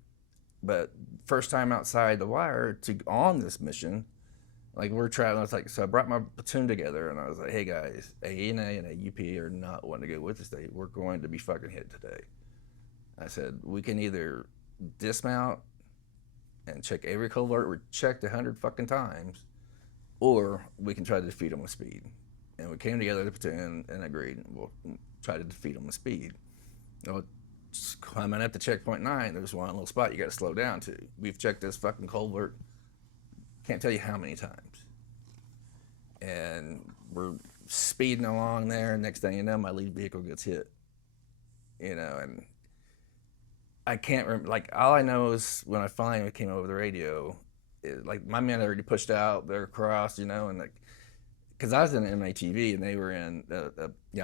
But first time outside the wire on this mission, like, we're traveling. So I brought my platoon together, and I was like, hey guys, AENA and AUP are not wanting to go with us today. We're going to be fucking hit today. I said, we can either dismount and check every covert we checked 100 fucking times, or we can try to defeat them with speed. And we came together, the platoon, and agreed, we'll try to defeat them with speed. Just climbing up to Checkpoint 9, there's one little spot you got to slow down to. We've checked this fucking culvert, can't tell you how many times. And we're speeding along there, and next thing you know, my lead vehicle gets hit. And I can't remember, like, all I know is when I finally came over the radio, like, my men had already pushed out, they're across, and like, because I was in MATV and they were in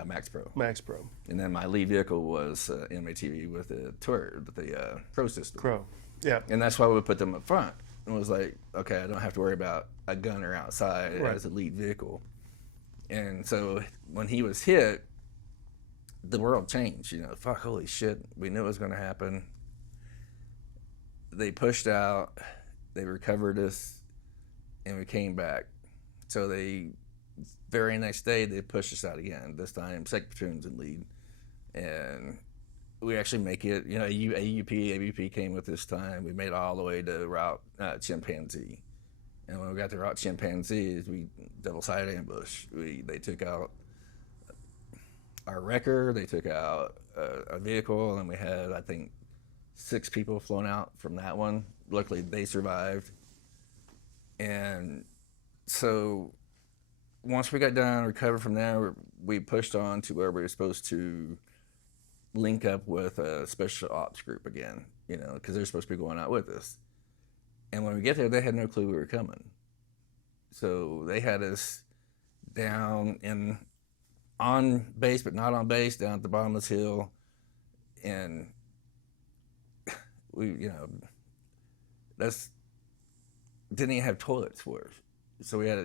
Max Pro. Max Pro. And then my lead vehicle was MATV with the Pro system. Pro, yeah. And that's why we put them up front. And it was like, okay, I don't have to worry about a gunner outside as a lead vehicle. And so when he was hit, the world changed. Fuck, holy shit, we knew it was going to happen. They pushed out, they recovered us, and we came back. So very next day, they pushed us out again. This time, second platoon's in lead. And we actually make it, AUP, ABP came with this time. We made it all the way to Route Chimpanzee. And when we got to Route Chimpanzee, we double-sided ambush. They took out our wrecker, they took out a vehicle, and we had, I think, 6 people flown out from that one. Luckily, they survived. And so once we got done, recovered from there, we pushed on to where we were supposed to link up with a special ops group again, because they're supposed to be going out with us. And when we get there, they had no clue we were coming. So they had us down on base, but not on base, down at the bottom of this hill. And we, didn't even have toilets for us. So we had,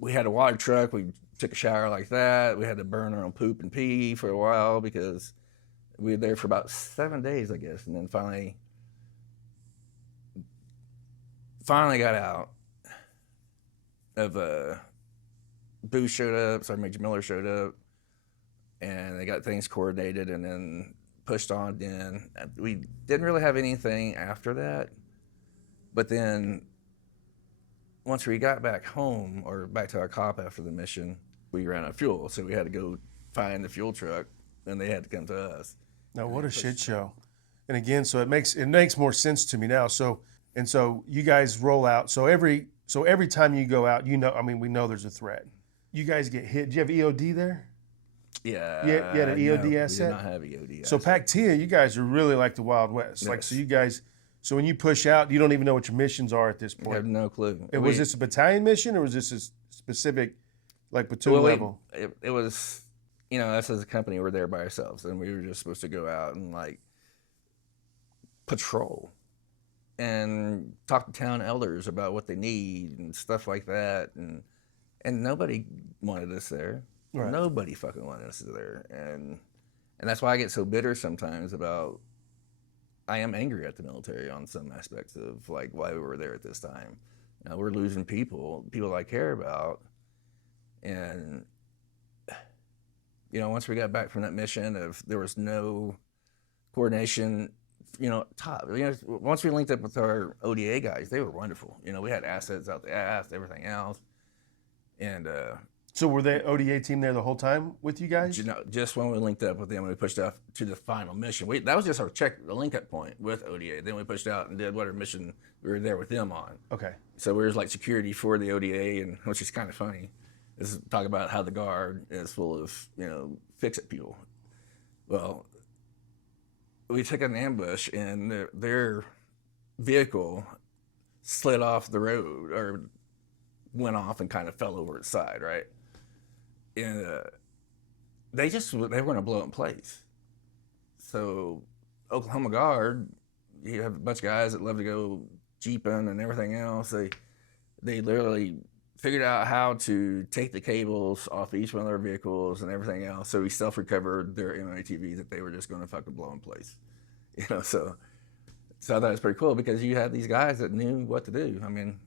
we had a water truck. We took a shower like that. We had to burn our own poop and pee for a while because we were there for about 7 days, I guess. And then finally got out of, Booth showed up, Sergeant Major Miller showed up, and they got things coordinated and then pushed on in. We didn't really have anything after that. But then once we got back home, or back to our cop after the mission, we ran out of fuel. So we had to go find the fuel truck, and they had to come to us. Now, what a shit show. And again, so it makes more sense to me now. So you guys roll out. So every time you go out, we know there's a threat. You guys get hit. Do you have EOD there? Yeah. You had an EOD asset? We did not have EOD. So PACTIA, you guys are really like the Wild West. Yes. So when you push out, you don't even know what your missions are at this point. I have no clue. Was this a battalion mission, or was this a specific, platoon level? It was, us as a company, we're there by ourselves, and we were just supposed to go out and patrol and talk to town elders about what they need and stuff like that, and nobody wanted us there. Right. Nobody fucking wanted us there, and that's why I get so bitter sometimes about. I am angry at the military on some aspects of why we were there at this time. We're losing people I care about, and once we got back from that mission, there was no coordination. Once we linked up with our ODA guys, they were wonderful. We had assets out the ass, everything else, and. So were they ODA team there the whole time with you guys? Just when we linked up with them, we pushed out to the final mission. That was just our the link-up point with ODA. Then we pushed out and did whatever mission we were there with them on. Okay. So we were security for the ODA, and which is kind of funny. Is talk about how the Guard is full of fix-it people. Well, we took an ambush, and their vehicle slid off the road or went off and kind of fell over its side, right? And they were going to blow it in place. So Oklahoma Guard, you have a bunch of guys that love to go jeeping and everything else. They literally figured out how to take the cables off each one of their vehicles and everything else. So we self-recovered their M-ATVs that they were just going to fucking blow in place. So I thought it was pretty cool because you had these guys that knew what to do. I mean,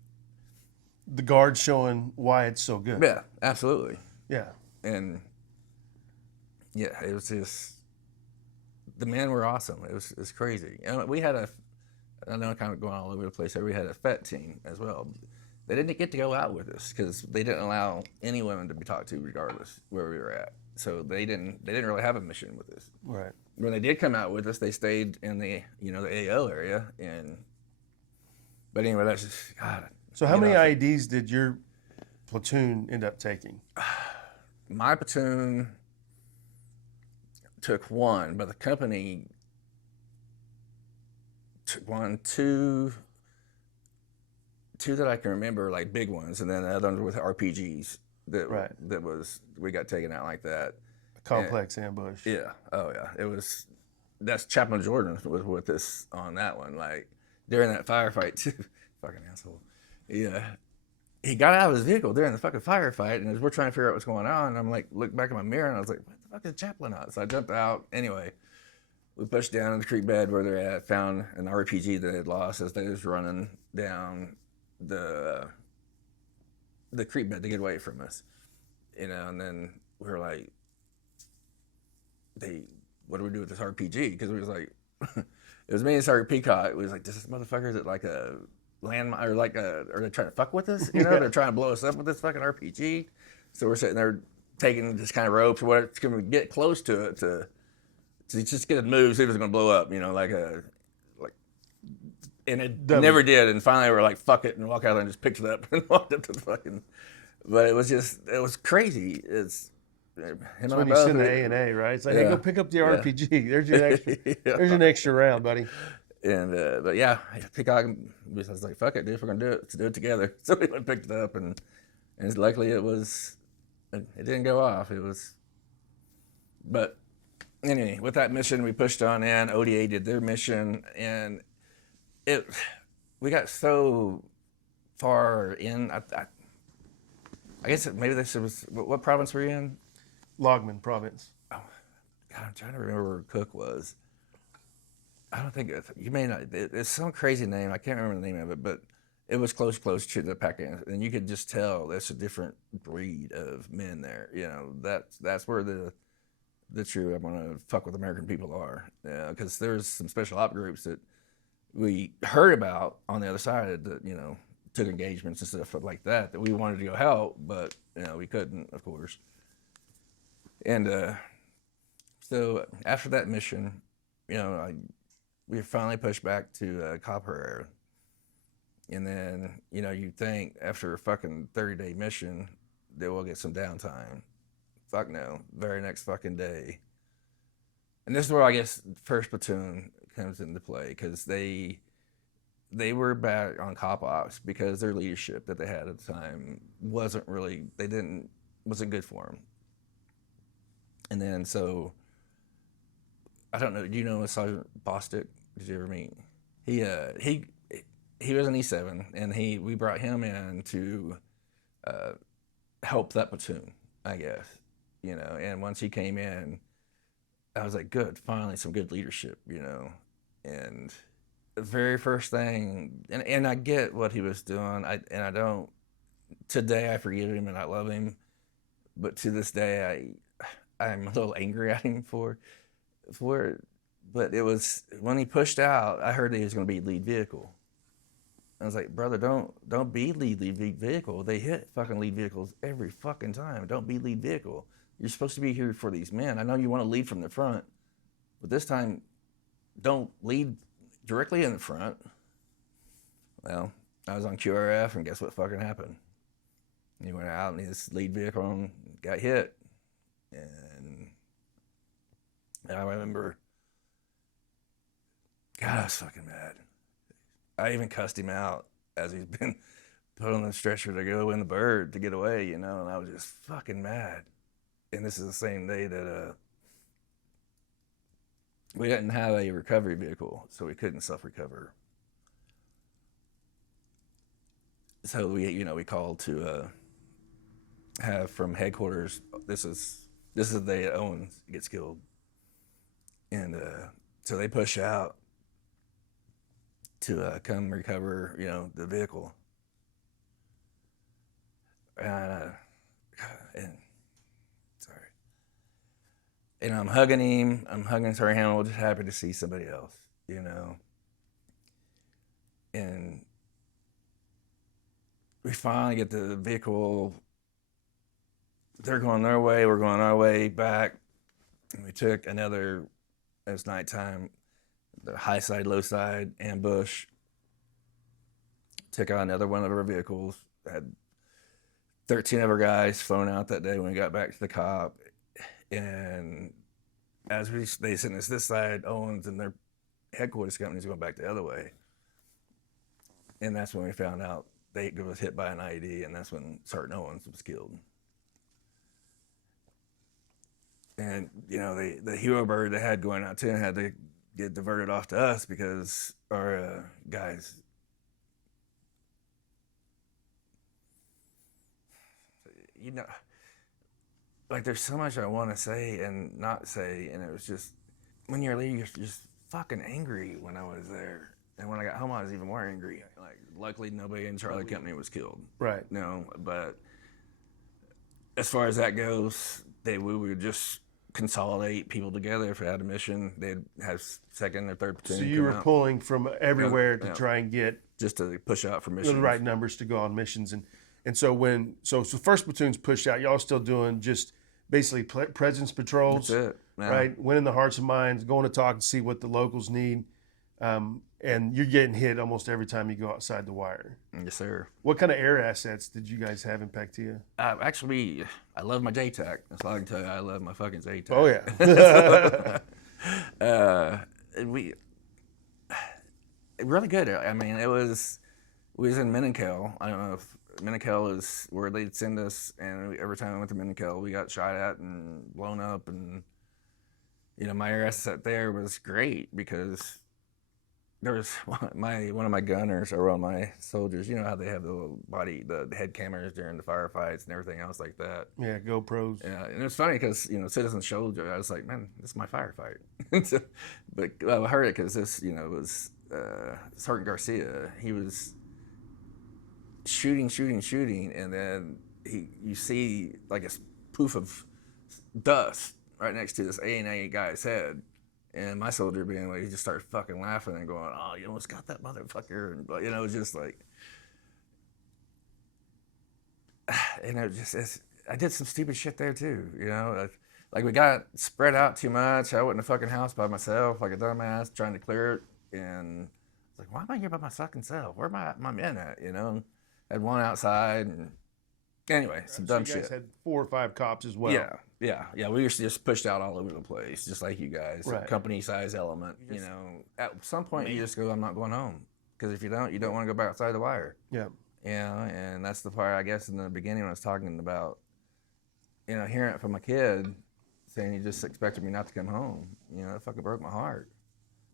the Guard showing why it's so good. Yeah, absolutely. Yeah. And yeah, it was just, the men were awesome. It was crazy. And we had I know I'm kind of going all over the place here. We had a FET team as well. They didn't get to go out with us because they didn't allow any women to be talked to regardless where we were at. So they didn't really have a mission with us. Right. When they did come out with us, they stayed in the the AO area. But anyway, that's just, God. So how many IEDs did your platoon end up taking? My platoon took one, but the company took two that I can remember, like big ones, and then the other ones with RPGs. We got taken out like that. A complex ambush. Yeah. Oh yeah. That's Chaplain Jordan was with us on that one. Like during that firefight too. Fucking asshole. Yeah. He got out of his vehicle during the fucking firefight, and as we're trying to figure out what's going on, I'm like, look back in my mirror, and I was like, what the fuck is Chaplain on? So I jumped out. Anyway, we pushed down in the creek bed where they're at, found an RPG that they had lost as they was running down the creek bed to get away from us. And then we were like, what do we do with this RPG? Because we was like, it was me and Sergeant Peacock. We was like, this motherfucker, is it like a landmine, or are they trying to fuck with us? They're trying to blow us up with this fucking RPG. So we're sitting there taking this kind of ropes or whatever, to get close to it to just get it moved, see if it's going to blow up, and it never did. And finally we were like, fuck it, and walked out there and just picked it up and walked up to the fucking, but it was crazy. It's That's when you send the A&A, right? It's like, hey, go pick up the RPG. There's your extra. There's an extra round, buddy. And but yeah, Peacock, I was like, fuck it, dude, if we're gonna do it together. So we went and picked it up, and luckily it didn't go off. But anyway, with that mission, we pushed on in. ODA did their mission, and we got so far in. I guess maybe this was, what province were you in? Logman province. Oh, God, I'm trying to remember where Cook was. I don't think you may not. It's some crazy name. I can't remember the name of it, but it was close to the Pakistan, and you could just tell that's a different breed of men there. That's where the true, I'm gonna fuck with American people are. Because there's some special op groups that we heard about on the other side that took engagements and stuff like that we wanted to go help, but we couldn't, of course. And so after that mission, we finally pushed back to Copper, and then you think after a fucking 30-day mission that we'll get some downtime. Fuck no, very next fucking day. And this is where I guess first platoon comes into play, because they were back on cop ops because their leadership that they had at the time wasn't good for them. And then so, I don't know, do you know Sergeant Bostic? Did you ever meet? He was an E7, and we brought him in to help that platoon, I guess. And once he came in, I was like, good, finally some good leadership, and the very first thing, and I get what he was doing, today I forgive him and I love him, but to this day I'm a little angry at him for it. But it was when he pushed out, I heard that he was going to be lead vehicle. I was like, brother, don't be lead vehicle. They hit fucking lead vehicles every fucking time. Don't be lead vehicle. You're supposed to be here for these men. I know you want to lead from the front, but this time, don't lead directly in the front. Well, I was on QRF, and guess what fucking happened? He went out, and his lead vehicle got hit. And And I remember, God, I was fucking mad. I even cussed him out as he's been put on the stretcher to go in the bird to get away, you know, and I was just fucking mad. And this is the same day that we didn't have a recovery vehicle, so we couldn't self-recover. So we called to have from headquarters. This is the day Owens gets killed, and so they push out to come recover, the vehicle. And sorry, and I'm hugging him. I'm hugging Sergeant Hamill, just happy to see somebody else, and we finally get the vehicle. They're going their way, we're going our way back. And we took another, it's nighttime, the high side, low side ambush. Took out another one of our vehicles. Had 13 of our guys flown out that day when we got back to the cop. And as they sent us this side, Owens and their headquarters companies going back the other way. And that's when we found out they was hit by an IED, and that's when Sergeant Owens was killed. And, the hero bird they had going out too had to get diverted off to us because our guys, like there's so much I want to say and not say, and it was just, when you're leaving, you're just fucking angry when I was there. And when I got home, I was even more angry. Like, luckily, nobody in Charlie Company was killed. Right. But as far as that goes, we would just consolidate people together. If they had a mission, they'd have second or third platoon. So you were pulling from everywhere to try and get just to push out for missions. The right numbers to go on missions, and so first platoon's pushed out. Y'all still doing just basically presence patrols. That's it. Yeah. Right, winning the hearts and minds, going to talk and see what the locals need. And you're getting hit almost every time you go outside the wire. Yes, sir. What kind of air assets did you guys have in Pactia? Actually, I love my JTAC. That's all I can tell you. I love my fucking JTAC. Oh, yeah. Really good. I mean, we was in Minikel. I don't know if Minikel is where they'd send us, and every time we went to Minikel, we got shot at and blown up. And, my air asset there was great because there was one of my gunners or one of my soldiers. You know how they have the little the head cameras during the firefights and everything else like that. Yeah, GoPros. Yeah, and it's funny because Citizen showed you. I was like, man, this is my firefight. But I heard it because this was Sergeant Garcia. He was shooting, and then you see like a poof of dust right next to this A&A guy's head. And my soldier being like, he just started fucking laughing and going, "Oh, you almost got that motherfucker!" And it was just like, and I did some stupid shit there too, like we got spread out too much. I went in the fucking house by myself, like a dumbass, trying to clear it, and I was like, "Why am I here by my fucking self? Where are my men at?" Had one outside, and anyway, some dumb shit. You guys had 4 or 5 cops as well. Yeah. We were just pushed out all over the place, just like you guys. Right. Company size element. At some point you just go, "I'm not going home," because if you don't want to go back outside the wire. Yeah. And that's the part, I guess, in the beginning when I was talking about, hearing it from a kid saying he just expected me not to come home. It fucking broke my heart.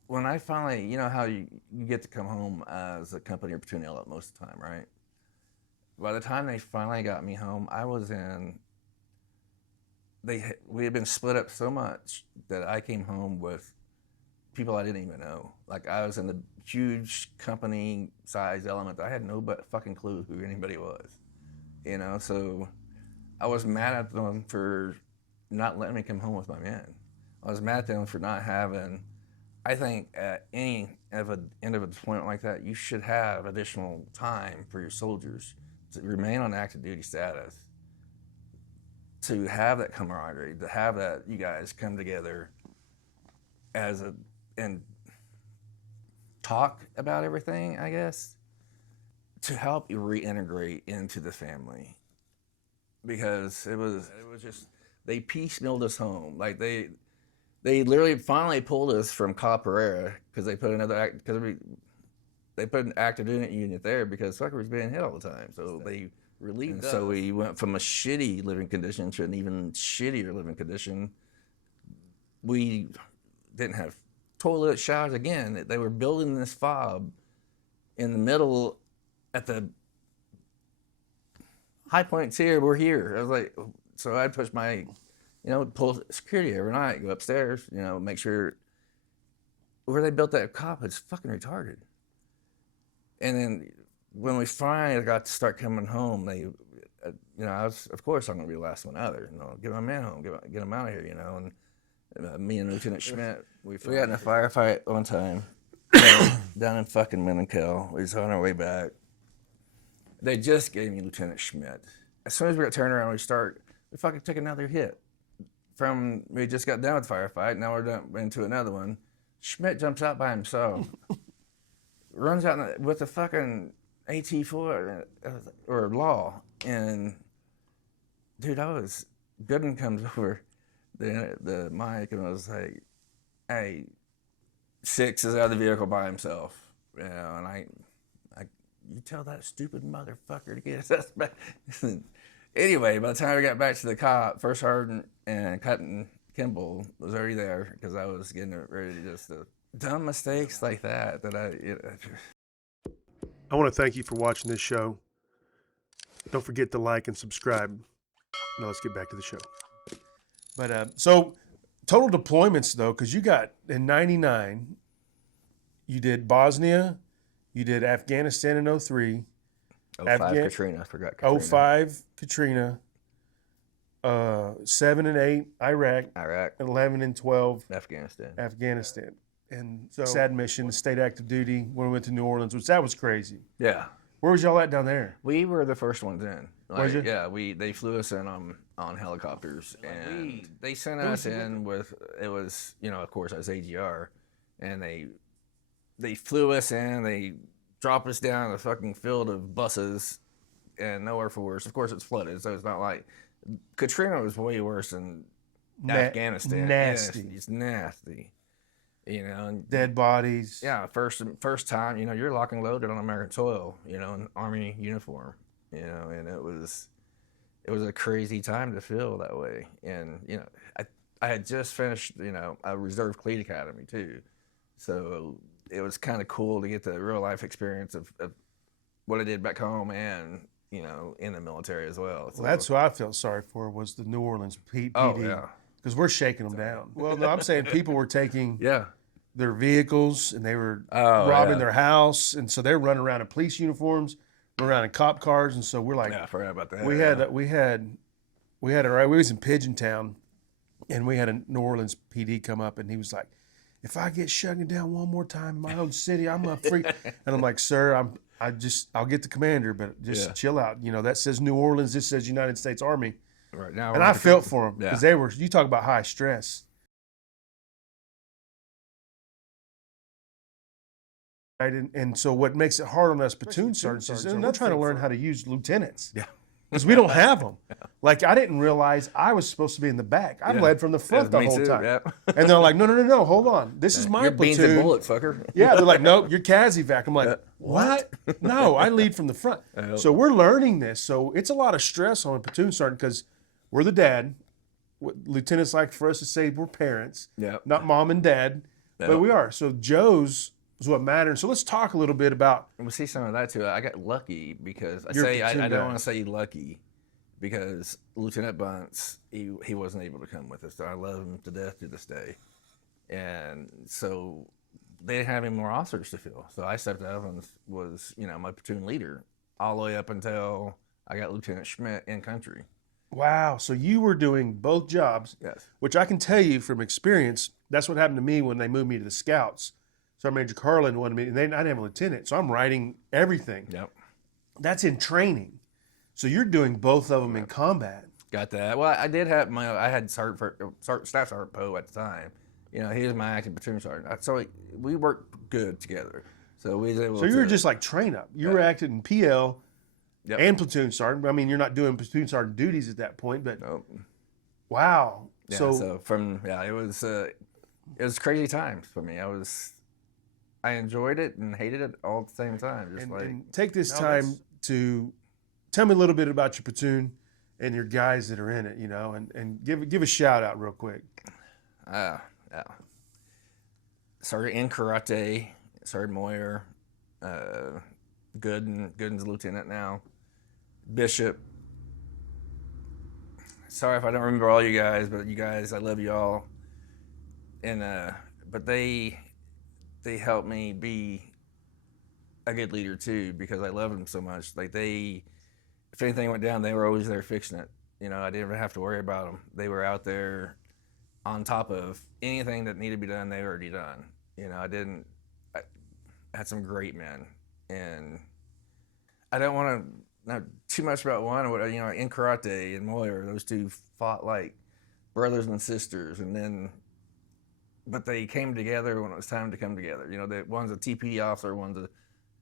When I finally, how you get to come home as a company or platoon element most of the time, right? By the time they finally got me home, I was in. We had been split up so much that I came home with people I didn't even know. Like, I was in the huge company size element. I had no fucking clue who anybody was, So I was mad at them for not letting me come home with my men. I was mad at them for not having. I think at any end of a deployment like that, you should have additional time for your soldiers to remain on active duty status, to have that camaraderie, to have that you guys come together and talk about everything, I guess, to help you reintegrate into the family. Because it was just, they piecemealed us home. Like They literally finally pulled us from Capoeira because they put they put an active unit there because Sucker was being hit all the time. So they relieved us. So we went from a shitty living condition to an even shittier living condition. We didn't have toilet showers again. They were building this fob in the middle at the high points here. We're here. I was like, so I'd push my, pull security every night, go upstairs, make sure where they built that cop is fucking retarded. And then when we finally got to start coming home, they, I was, of course, I'm going to be the last one out there. Get my man home, get him out of here, And me and Lieutenant Schmidt, we got in a firefight one time down in fucking Menenkel. We was on our way back. They just gave me Lieutenant Schmidt. As soon as we got turned around, we fucking took another hit. We just got done with the firefight, now we're done into another one. Schmidt jumps out by himself. Runs out with the fucking AT4 or law, and dude, Gooden comes over the mic and was like, "Hey, Six is out of the vehicle by himself," and I you tell that stupid motherfucker to get us back. Anyway, by the time we got back to the cop, First Sergeant and Captain Kimball was already there because I was getting ready to just. Dumb mistakes like that I want to thank you for watching this show. Don't forget to like and subscribe. Now let's get back to the show. But so total deployments though, because you got in '99, you did Bosnia, you did Afghanistan in 03, 05 Katrina, I forgot Katrina. 05 Katrina, 7 and 8 Iraq, 11 and 12 Afghanistan. And so sad mission, state active duty when we went to New Orleans, which that was crazy. Yeah. Where was y'all at down there? We were the first ones in. Was you? Yeah, they flew us in on helicopters, and they sent us in with, it was, of course, as AGR, and they flew us in, they dropped us down in a fucking field of buses, and nowhere for worse. Of course, it's flooded, so it's not like, Katrina was way worse than Afghanistan. Nasty. Yes, it's nasty. And dead bodies. Yeah, first time, you're lock and loaded on American soil, in Army uniform, and it was a crazy time to feel that way. And, I had just finished, a Reserve Cleat Academy too. So it was kind of cool to get the real life experience of what I did back home and, in the military as well. So, that's who I felt sorry for was the New Orleans PD. Oh, yeah. Because we're shaking them down. Well, no, I'm saying people were taking their vehicles and they were robbing their house, and so they're running around in police uniforms, running around in cop cars, and so we're like, I forgot about that. We was in Pigeon Town, and we had a New Orleans PD come up, and he was like, "If I get shut down one more time in my own city, I'm a freak." And I'm like, "Sir, I'll get the commander, but just chill out. That says New Orleans, this says United States Army." Right now, and I felt for them because they were. You talk about high stress, right? And so what makes it hard on us platoon sergeants is they're not trying to learn how to use lieutenants, because we don't have them. Like I didn't realize I was supposed to be in the back. I led from the front the whole time, and they're like, "No, hold on, this is my platoon." Beans and bullets, fucker. Yeah, they're like, "Nope, you're CASEVAC." I'm like, "What? No, I lead from the front." So we're learning this. So it's a lot of stress on a platoon sergeant because we're the dad. What lieutenants like for us to say we're parents, not mom and dad, but we are. So Joe's is what matters. So let's talk a little bit about. And we see some of that too. I got lucky because I don't want to say lucky because Lieutenant Bunce, he wasn't able to come with us. So I love him to death to this day. And so they didn't have any more officers to fill. So I stepped up and was, my platoon leader all the way up until I got Lieutenant Schmidt in country. Wow. So you were doing both jobs, which I can tell you from experience, that's what happened to me when they moved me to the Scouts. Sergeant Major Carlin wanted me, and I didn't have a lieutenant, so I'm writing everything. Yep. That's in training. So you're doing both of them in combat. Got that. Well, I did have I had Staff Sergeant Poe at the time. He was my acting platoon sergeant. So we worked good together. So we was able So you were just like train up. You were acting in PL and platoon sergeant. I mean, you're not doing platoon sergeant duties at that point, but wow. Yeah, so from it was it was crazy times for me. I enjoyed it and hated it all at the same time. And take this time to tell me a little bit about your platoon and your guys that are in it, and give a shout out real quick. Yeah. Started in karate, started Moyer, Gooden's lieutenant now, Bishop. Sorry if I don't remember all you guys, but you guys, I love you all. And but they helped me be a good leader too, because I love them so much. Like if anything went down, they were always there fixing it. I didn't have to worry about them. They were out there on top of anything that needed to be done. They were already done. I had some great men, and I don't want to know too much about one. In karate and Moyer, those two fought like brothers and sisters, but they came together when it was time to come together. One's a TPD officer, one's a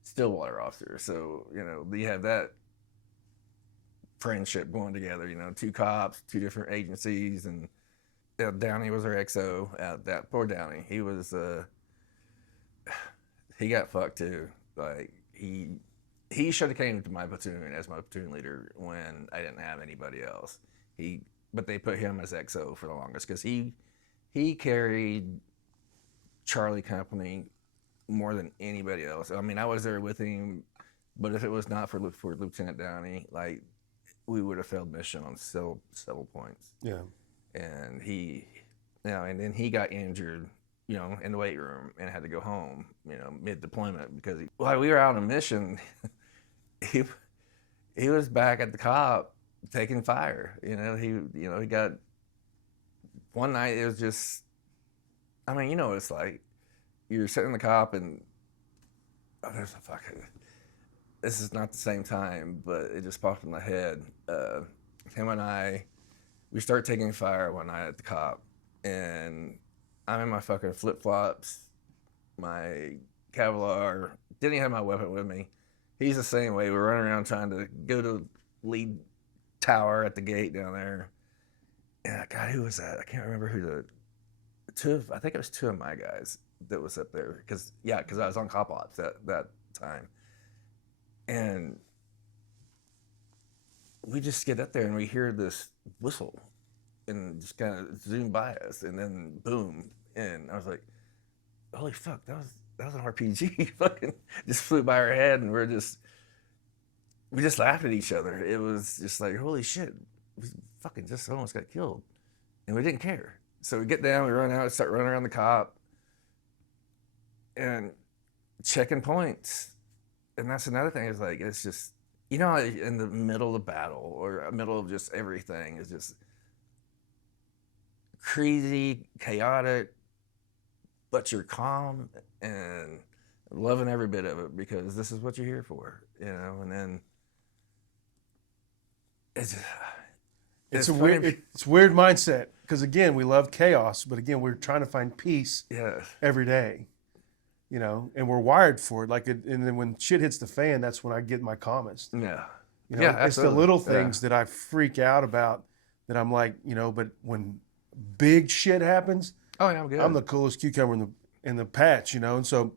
Stillwater officer. So, you have that friendship going together, two cops, two different agencies. And Downey was our XO. That poor Downey, he got fucked too. Like, he should have came to my platoon as my platoon leader when I didn't have anybody else. But they put him as XO for the longest, because he carried Charlie Company more than anybody else. I mean, I was there with him, but if it was not for Lieutenant Downey, like, we would have failed mission on several points. Yeah. And and then he got injured, in the weight room and had to go home, mid-deployment, because while we were out on a mission, he was back at the COP taking fire. He got one night. It was just, what it's like. You're sitting in the COP and there's a fucking. This is not the same time, but it just popped in my head. Him and I, we start taking fire one night at the COP, and I'm in my fucking flip-flops, my Kevlar, didn't even have my weapon with me. He's the same way. We're running around trying to go to lead tower at the gate down there. And God, who was that? I can't remember who I think it was two of my guys that was up there. Because I was on cop ops that time. And we just get up there and we hear this whistle and just kind of zoom by us, and then boom. And I was like, holy fuck, that was an RPG. Fucking just flew by our head, and we just laughed at each other. It was just like, holy shit, we fucking just almost got killed. And we didn't care. So we get down, we run out, start running around the COP and checking points. And that's another thing, is like, it's just, in the middle of the battle or middle of just everything is just crazy, chaotic, but you're calm and loving every bit of it, because this is what you're here for, and then it's a weird mindset, because again, we love chaos, but again, we're trying to find peace every day, and we're wired for it. And then when shit hits the fan, that's when I get my calmest. Yeah. It's the little things that I freak out about, that I'm like, but when big shit happens, I'm good. I'm the coolest cucumber in the patch, and so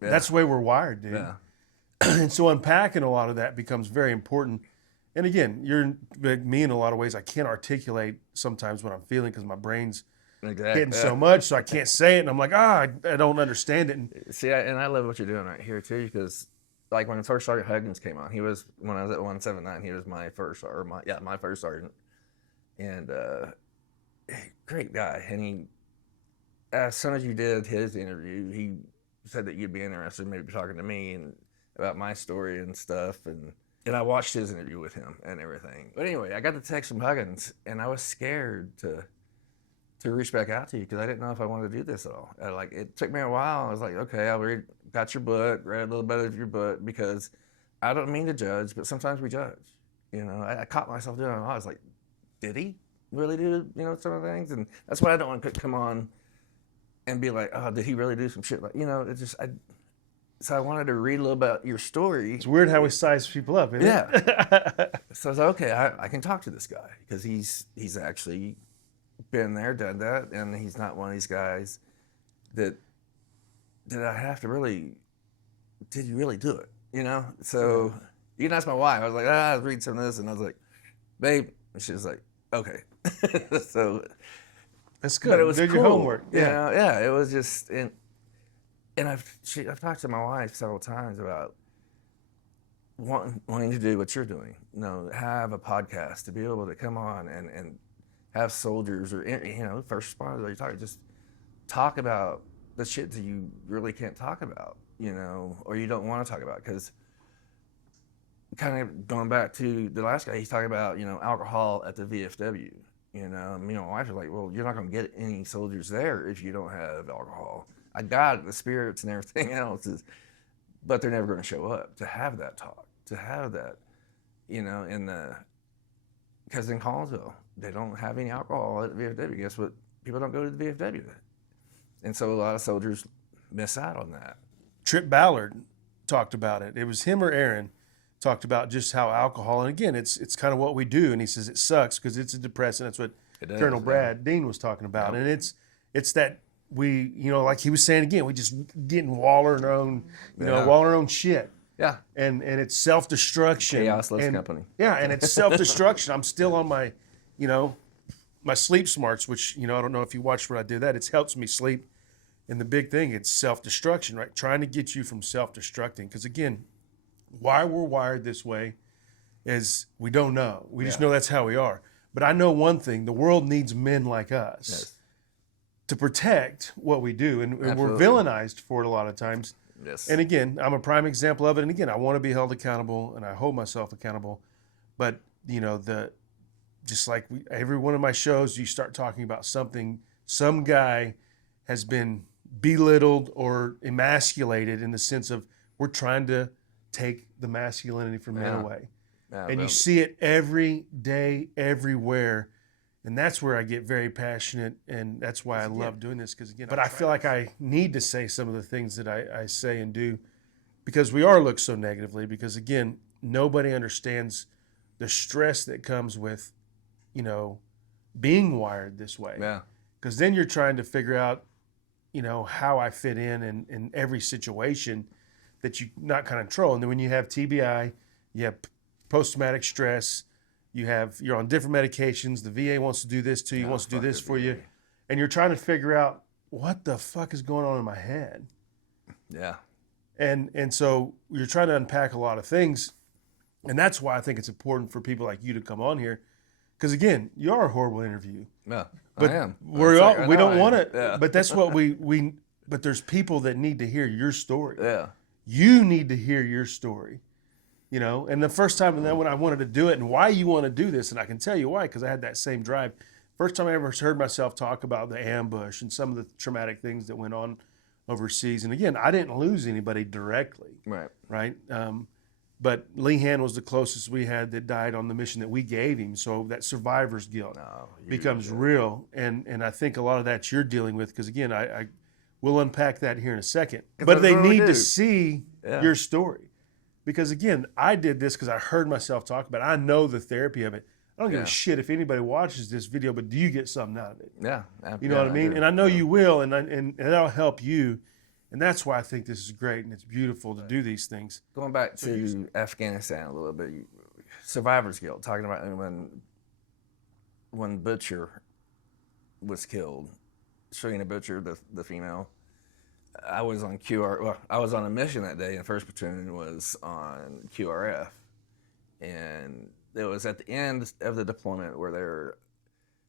that's the way we're wired, dude. Yeah. And so unpacking a lot of that becomes very important. And again, you're like me in a lot of ways. I can't articulate sometimes what I'm feeling, because my brain's hitting so much, so I can't say it. And I'm like, I don't understand it. And see, and I love what you're doing right here too, because like when First Sergeant Huggins came on, when I was at 179, he was my first sergeant, and great guy. And he, as soon as you did his interview, he said that you'd be interested in maybe talking to me and about my story and stuff, and I watched his interview with him and everything. But anyway, I got the text from Huggins, and I was scared to reach back out to you, because I didn't know if I wanted to do this at all. It took me a while. I was like, okay, I got your book, read a little bit of your book, because I don't mean to judge, but sometimes we judge. I caught myself doing it. I was like, did he really do, some of the things? And that's why I don't want to come on and be like, oh, did he really do some shit? Like, it's just, so I wanted to read a little about your story. It's weird how we size people up, isn't it? So I was like, okay, I can talk to this guy, because he's actually been there, done that, and he's not one of these guys that did I have to really? Did you really do it? You know. So you can ask my wife. I was like, I was reading some of this, and I was like, babe, and she was like, okay. So That's good. but it was Did cool. your homework. You know? Yeah. It was just and I've talked to my wife several times about wanting to do what you're doing. You know, have a podcast to be able to come on and have soldiers or first responders that you're talking, just talk about the shit that you really can't talk about, you know, or you don't want to talk about. Because kind of going back to the last guy, he's talking about, you know, alcohol at the VFW. You know, me and my wife are like, well, you're not going to get any soldiers there if you don't have alcohol. I got it, the spirits and everything else but they're never going to show up to have that talk, to have that, you know, because in Collinsville, they don't have any alcohol at the VFW. Guess what? People don't go to the VFW. And so a lot of soldiers miss out on that. Trip Ballard talked about it. It was him or Aaron talked about just how alcohol, and again, it's kind of what we do. And he says it sucks because it's a depressant. That's what Colonel Brad Dean was talking about. And it's that we, you know, like he was saying again, we just get and wallow in our own, wallow in our own shit. Yeah. And it's self-destruction. Chaos loves company. Yeah, and it's self-destruction. I'm still on my, my sleep smarts, which, I don't know if you watched what I did that. It helps me sleep. And the big thing, it's self-destruction, right? Trying to get you from self-destructing. Because again, why we're wired this way is we don't know. We just know that's how we are. But I know one thing, the world needs men like us to protect what we do. And we're villainized for it a lot of times. Yes. And again, I'm a prime example of it. And again, I want to be held accountable and I hold myself accountable. But, just like every one of my shows, you start talking about something, some guy has been belittled or emasculated in the sense of we're trying to take the masculinity from men away. Yeah, and you see it every day, everywhere. And that's where I get very passionate, and that's why I love doing this. Because again, but I feel like I need to say some of the things that I say and do because we are looked so negatively. Because again, nobody understands the stress that comes with, being wired this way. Yeah. Because then you're trying to figure out, how I fit in every situation that you not control. And then when you have TBI, you have post-traumatic stress. You're on different medications. The VA wants to do this to you, wants to do this for you. And you're trying to figure out what the fuck is going on in my head. Yeah. And so you're trying to unpack a lot of things. And that's why I think it's important for people like you to come on here. Because again, you are a horrible interview. Yeah, but I am. We don't want it. Yeah. But that's what but there's people that need to hear your story. Yeah. You need to hear your story. And the first time, and then when I wanted to do it, and why you want to do this, and I can tell you why, because I had that same drive. First time I ever heard myself talk about the ambush and some of the traumatic things that went on overseas. And again, I didn't lose anybody directly. Right. But Lehan was the closest we had that died on the mission that we gave him. So that survivor's guilt becomes real. And I think a lot of that you're dealing with, because again, I will unpack that here in a second. But they need to see your story. Because again, I did this because I heard myself talk about it. I know the therapy of it. I don't give a shit if anybody watches this video, but do you get something out of it? Yeah. You know what I mean? And I know you will, and that'll help you. And that's why I think this is great and it's beautiful to do these things. Going back to Afghanistan a little bit, survivor's guilt, talking about when Butcher was killed, Sharina Butcher, the female. I was on I was on a mission that day, and 1st Platoon was on QRF. And it was at the end of the deployment where they're,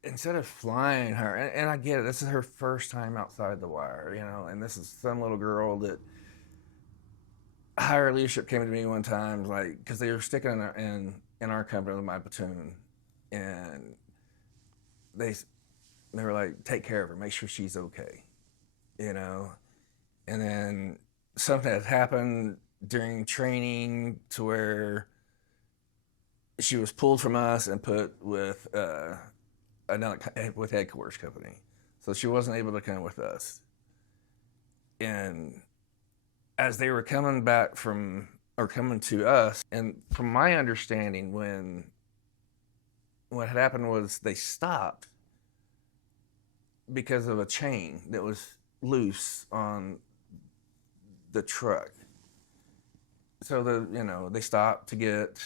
instead of flying her, and I get it, this is her first time outside the wire, and this is some little girl that higher leadership came to me one time, like, because they were sticking in our company with my platoon, and they were like, take care of her, make sure she's okay, and then something had happened during training to where she was pulled from us and put with with headquarters company. So she wasn't able to come with us. And as they were coming coming to us, and from my understanding, what had happened was they stopped because of a chain that was loose on the truck. So they stopped to get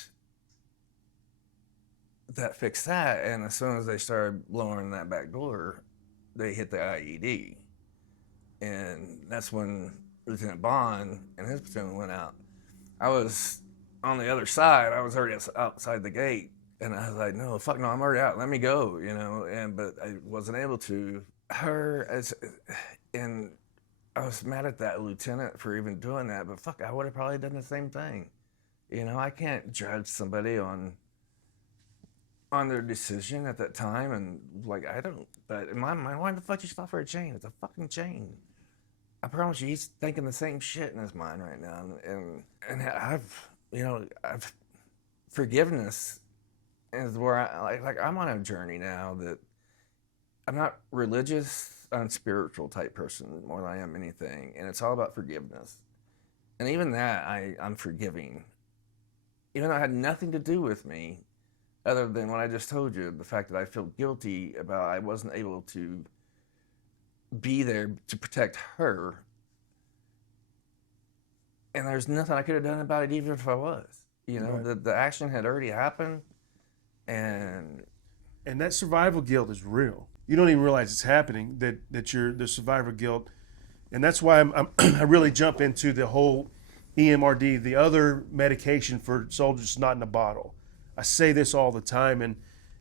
that fixed that, and as soon as they started lowering that back door, they hit the IED. And that's when Lieutenant Bond and his platoon went out. I was on the other side. I was already outside the gate, and I was like, "No, fuck no, I'm already out. Let me go," but I wasn't able to. And I was mad at that lieutenant for even doing that. But fuck, I would have probably done the same thing. I can't judge somebody on their decision at that time, and I don't. But in my mind, why the fuck you stop for a chain? It's a fucking chain. I promise you, he's thinking the same shit in his mind right now, and I've forgiveness is where I'm on a journey now that I'm not religious, I'm a spiritual type person more than I am anything, and it's all about forgiveness. And even that, I'm forgiving, even though it had nothing to do with me, other than what I just told you, the fact that I feel guilty about I wasn't able to be there to protect her, and there's nothing I could have done about it, even if I was. Right. The action had already happened, and that survival guilt is real. You don't even realize it's happening. That you're the survivor guilt, and that's why I really jump into the whole EMRD, the other medication for soldiers not in a bottle. I say this all the time,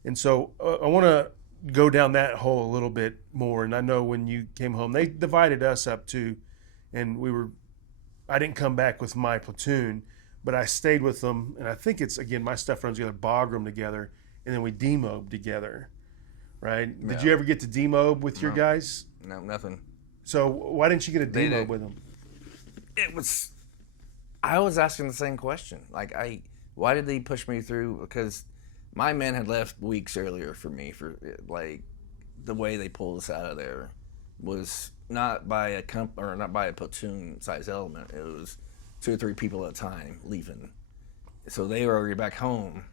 and so I want to go down that hole a little bit more. And I know when you came home, they divided us up too, and I didn't come back with my platoon, but I stayed with them. And I think it's, again, my stuff runs together, Bagram together, and then we demob together, right? Yeah. Did you ever get to demob with your guys? No, nothing. So why didn't you get a demob with them? I was asking the same question. Why did they push me through? Because my men had left weeks earlier for me, for the way they pulled us out of there was not by a not by a platoon size element. It was 2 or 3 people at a time leaving. So they were already back home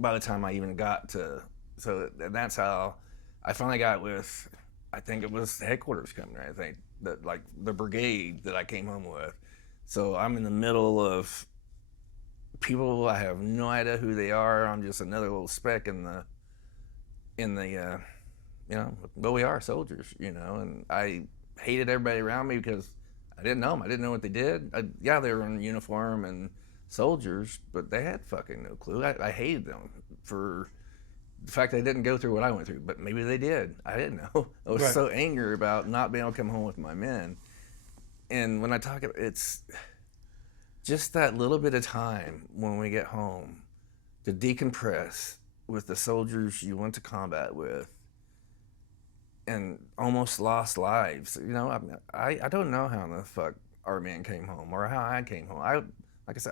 by the time I even got to. So that's how I finally got with, I think it was the headquarters company. I think that the brigade that I came home with. So I'm in the middle of people, I have no idea who they are. I'm just another little speck in the but we are soldiers, and I hated everybody around me because I didn't know them. I didn't know what they did. They were in uniform and soldiers, but they had fucking no clue. I hated them for the fact they didn't go through what I went through, but maybe they did. I didn't know. I was so angry about not being able to come home with my men. And when I talk about it's just that little bit of time when we get home to decompress with the soldiers you went to combat with and almost lost lives. I don't know how the fuck our man came home or how I came home.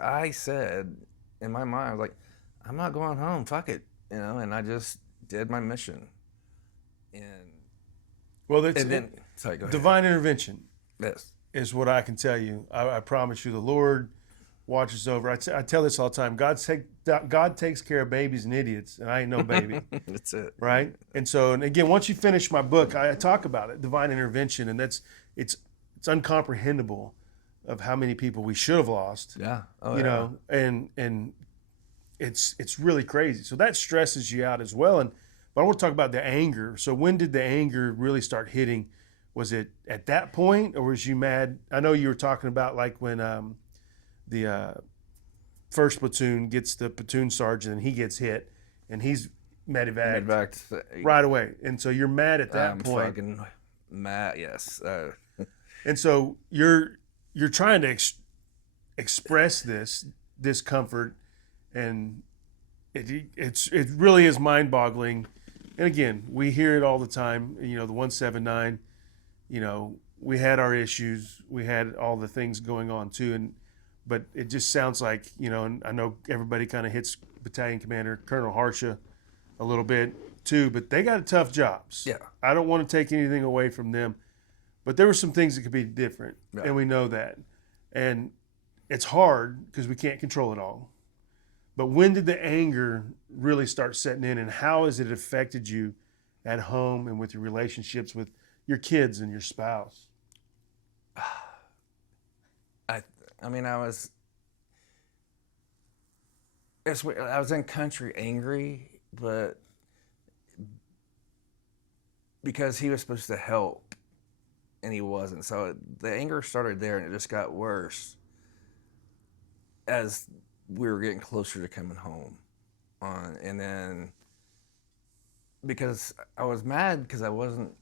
I said in my mind, I was like, I'm not going home, fuck it, and I just did my mission. Sorry, go ahead. Divine intervention. Yes. Is what I can tell you. I promise you, the Lord watches over. I tell this all the time. God takes care of babies and idiots, and I ain't no baby. That's it. Right? And again, once you finish my book, I talk about it, divine intervention, and it's uncomprehendable of how many people we should have lost. Yeah. And it's really crazy. So that stresses you out as well. But I want to talk about the anger. So when did the anger really start hitting? Was it at that point, or was you mad? I know you were talking about when the first platoon gets the platoon sergeant and he gets hit, and he's medevaced right away. And so you're mad at that point. Fucking mad, yes. And so you're trying to express this discomfort, and it really is mind-boggling. And again, we hear it all the time. The 179. We had our issues. We had all the things going on too, but it just sounds like, and I know everybody kind of hits Battalion Commander Colonel Harsha a little bit too, but they got tough jobs. Yeah. I don't want to take anything away from them, but there were some things that could be different, and we know that. And it's hard because we can't control it all. But when did the anger really start setting in, and how has it affected you at home and with your relationships with your kids and your spouse? I mean, I was in country angry, but because he was supposed to help and he wasn't. So the anger started there and it just got worse as we were getting closer to coming home and then because I was mad because I wasn't,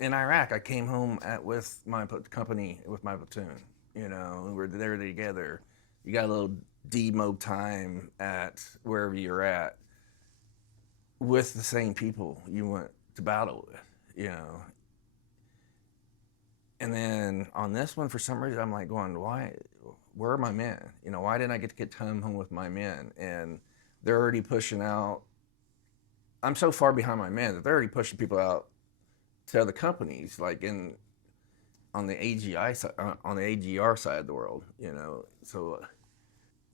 in Iraq, I came home with my company, with my platoon. We were there together. You got a little demob time at wherever you're at with the same people you went to battle with, And then on this one, for some reason, I'm like going, why? Where are my men? Why didn't I get to come home with my men? And they're already pushing out. I'm so far behind my men that they're already pushing people out to other companies, like on the AGI side, on the AGR side of the world, So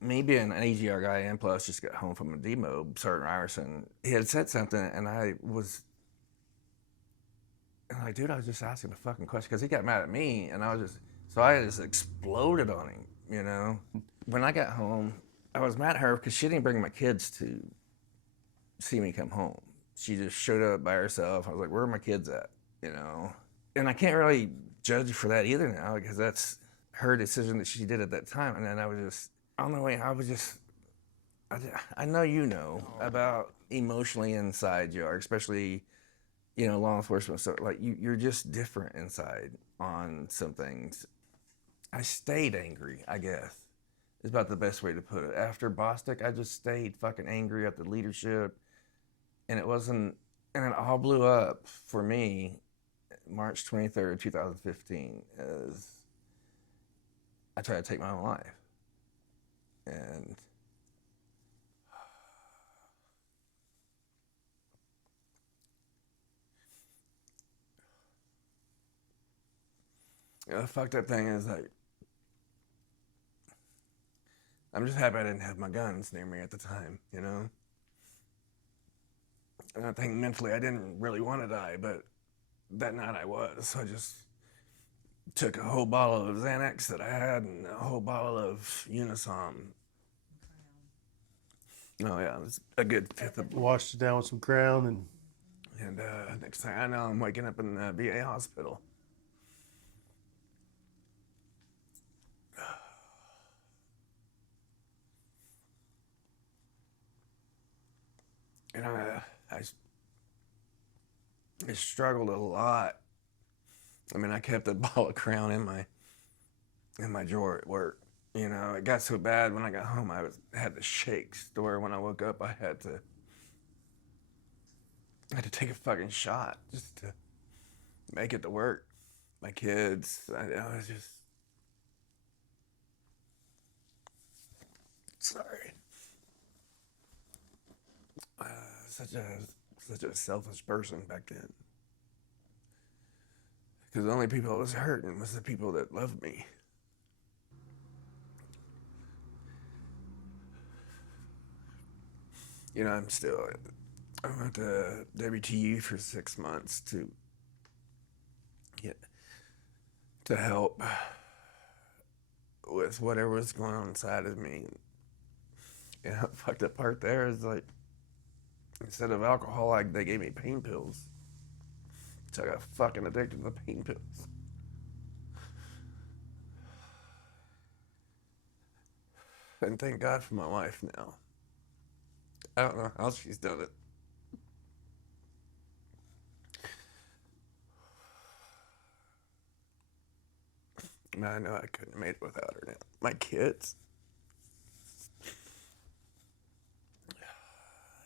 me being an AGR guy and plus just got home from a demob, Sergeant Ryerson, he had said something, and I was like, dude, I was just asking a fucking question because he got mad at me, and I just exploded on him, When I got home, I was mad at her because she didn't bring my kids to see me come home. She just showed up by herself. I was like, where are my kids at? And I can't really judge her for that either now because that's her decision that she did at that time. And then I was just, on the way, I know about emotionally inside you are, especially, law enforcement. So like you're just different inside on some things. I stayed angry, I guess, is about the best way to put it. After Bostic, I just stayed fucking angry at the leadership. And it all blew up for me March 23rd, 2015, as I tried to take my own life. And the fucked up thing is like, I'm just happy I didn't have my guns near me at the time, And I think mentally I didn't really want to die, but that night I was. So I just took a whole bottle of Xanax that I had and a whole bottle of Unisom. Oh yeah, it was a good fifth of. Washed it down with some Crown and next thing I know, I'm waking up in the VA hospital. And I struggled a lot. I mean, I kept a bottle of Crown in my drawer at work. It got so bad when I got home, I had the shakes to where when I woke up, I had to take a fucking shot just to make it to work. My kids, I was just sorry. Such a selfish person back then. Because the only people that was hurting was the people that loved me. I went to WTU for 6 months to help with whatever was going on inside of me. And the fucked up part there is like, instead of alcohol, they gave me pain pills. So I got fucking addicted to the pain pills. And thank God for my wife now. I don't know how she's done it. Man, I know I couldn't have made it without her now. My kids.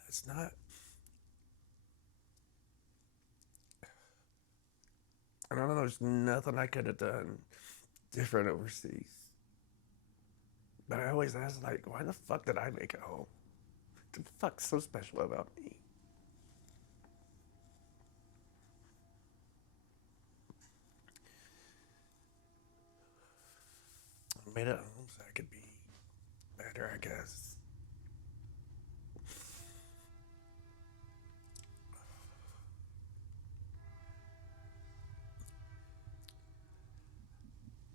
It's not. I don't know, there's nothing I could have done different overseas. But I always ask, like, why the fuck did I make it home? What the fuck's so special about me? I made it home so I could be better, I guess.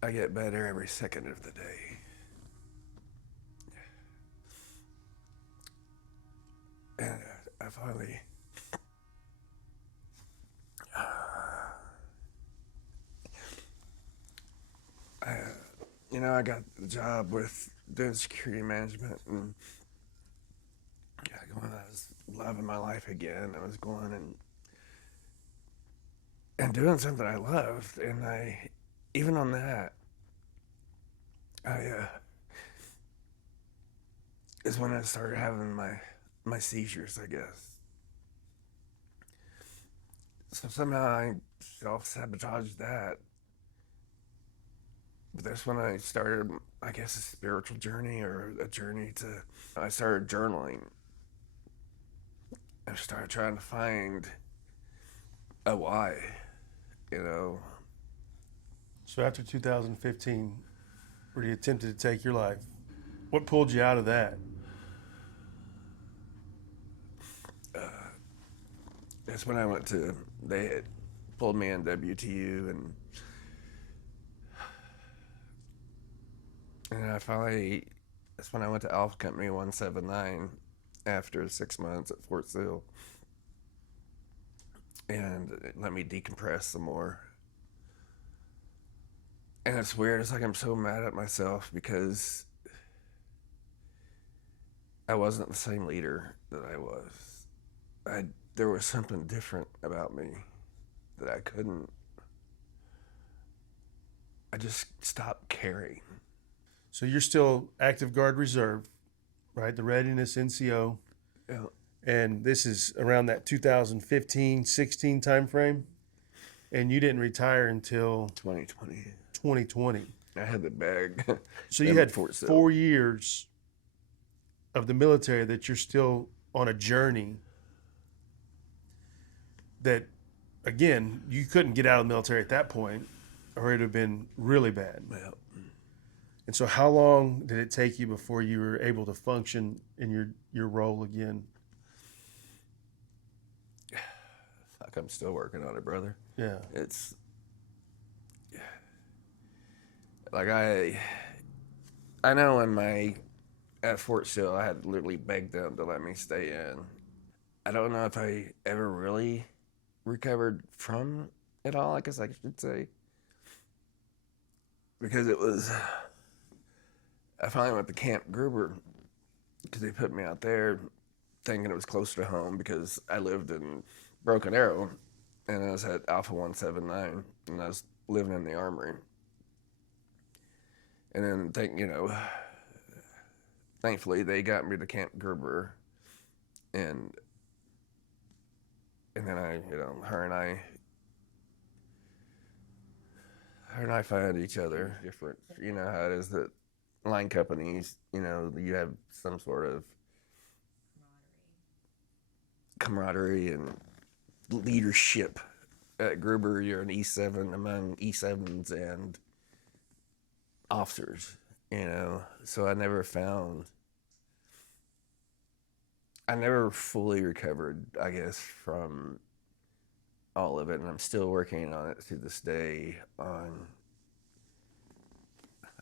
I get better every second of the day. And I finally, I got the job with doing security management, and I was loving my life again. I was going and doing something I loved, and even on that, is when I started having my seizures, I guess. So somehow I self-sabotaged that. But that's when I started, I guess, a spiritual journey, or a journey I started journaling. I started trying to find a why, So after 2015, where you attempted to take your life, what pulled you out of that? That's when they had pulled me in WTU, and that's when I went to Alpha Company 179 after 6 months at Fort Sill. And it let me decompress some more. And it's weird, it's like I'm so mad at myself because I wasn't the same leader that I was. There was something different about me that I just stopped caring. So you're still active guard reserve, right? The readiness NCO. Yeah. And this is around that 2015-16 time frame. And you didn't retire until 2020. I had the bag. So you had 4 years of the military that you're still on a journey that, again, you couldn't get out of the military at that point, or it would have been really bad. Yeah. And so how long did it take you before you were able to function in your role again? Fuck, I'm still working on it, brother. Yeah. It's like I know at Fort Sill, I had literally begged them to let me stay in. I don't know if I ever really recovered from it all, I guess I should say. Because I finally went to Camp Gruber because they put me out there thinking it was closer to home because I lived in Broken Arrow and I was at Alpha 179 and I was living in the Armory. And then thankfully they got me to Camp Gruber, and then her and I found each other different. You know how it is that line companies, you have some sort of camaraderie and leadership. At Gruber, you're an E7 among E7s and officers, so I never fully recovered, I guess, from all of it, and I'm still working on it to this day on,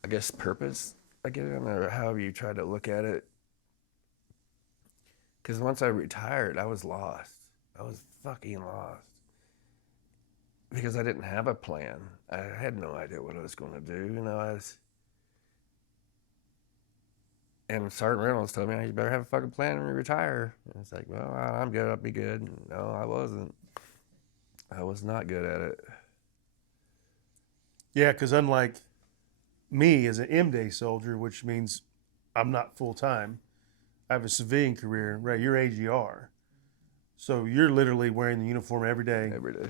I guess, purpose, I guess, or however you try to look at it. Because once I retired, I was lost. I was fucking lost. Because I didn't have a plan. I had no idea what I was going to do. And Sergeant Reynolds told me, you better have a fucking plan when you retire. And it's like, well, I'm good, I'll be good. No, I wasn't. I was not good at it. Yeah, because unlike me as an M-Day soldier, which means I'm not full-time, I have a civilian career, right? You're AGR. So you're literally wearing the uniform every day. Every day.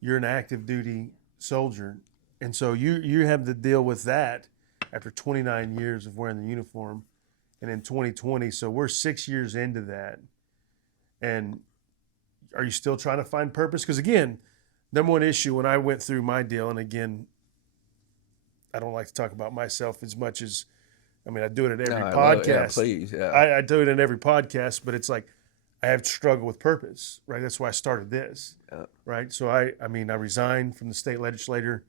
You're an active duty soldier. And so you have to deal with that after 29 years of wearing the uniform. And in 2020, so we're 6 years into that. And are you still trying to find purpose? Because again, number one issue when I went through my deal, and again, I don't like to talk about myself as much as, I do it at every podcast. Yeah, please, yeah. I do it in every podcast, but it's like I have to struggle with purpose, right? That's why I started this, right? So I resigned from the state legislature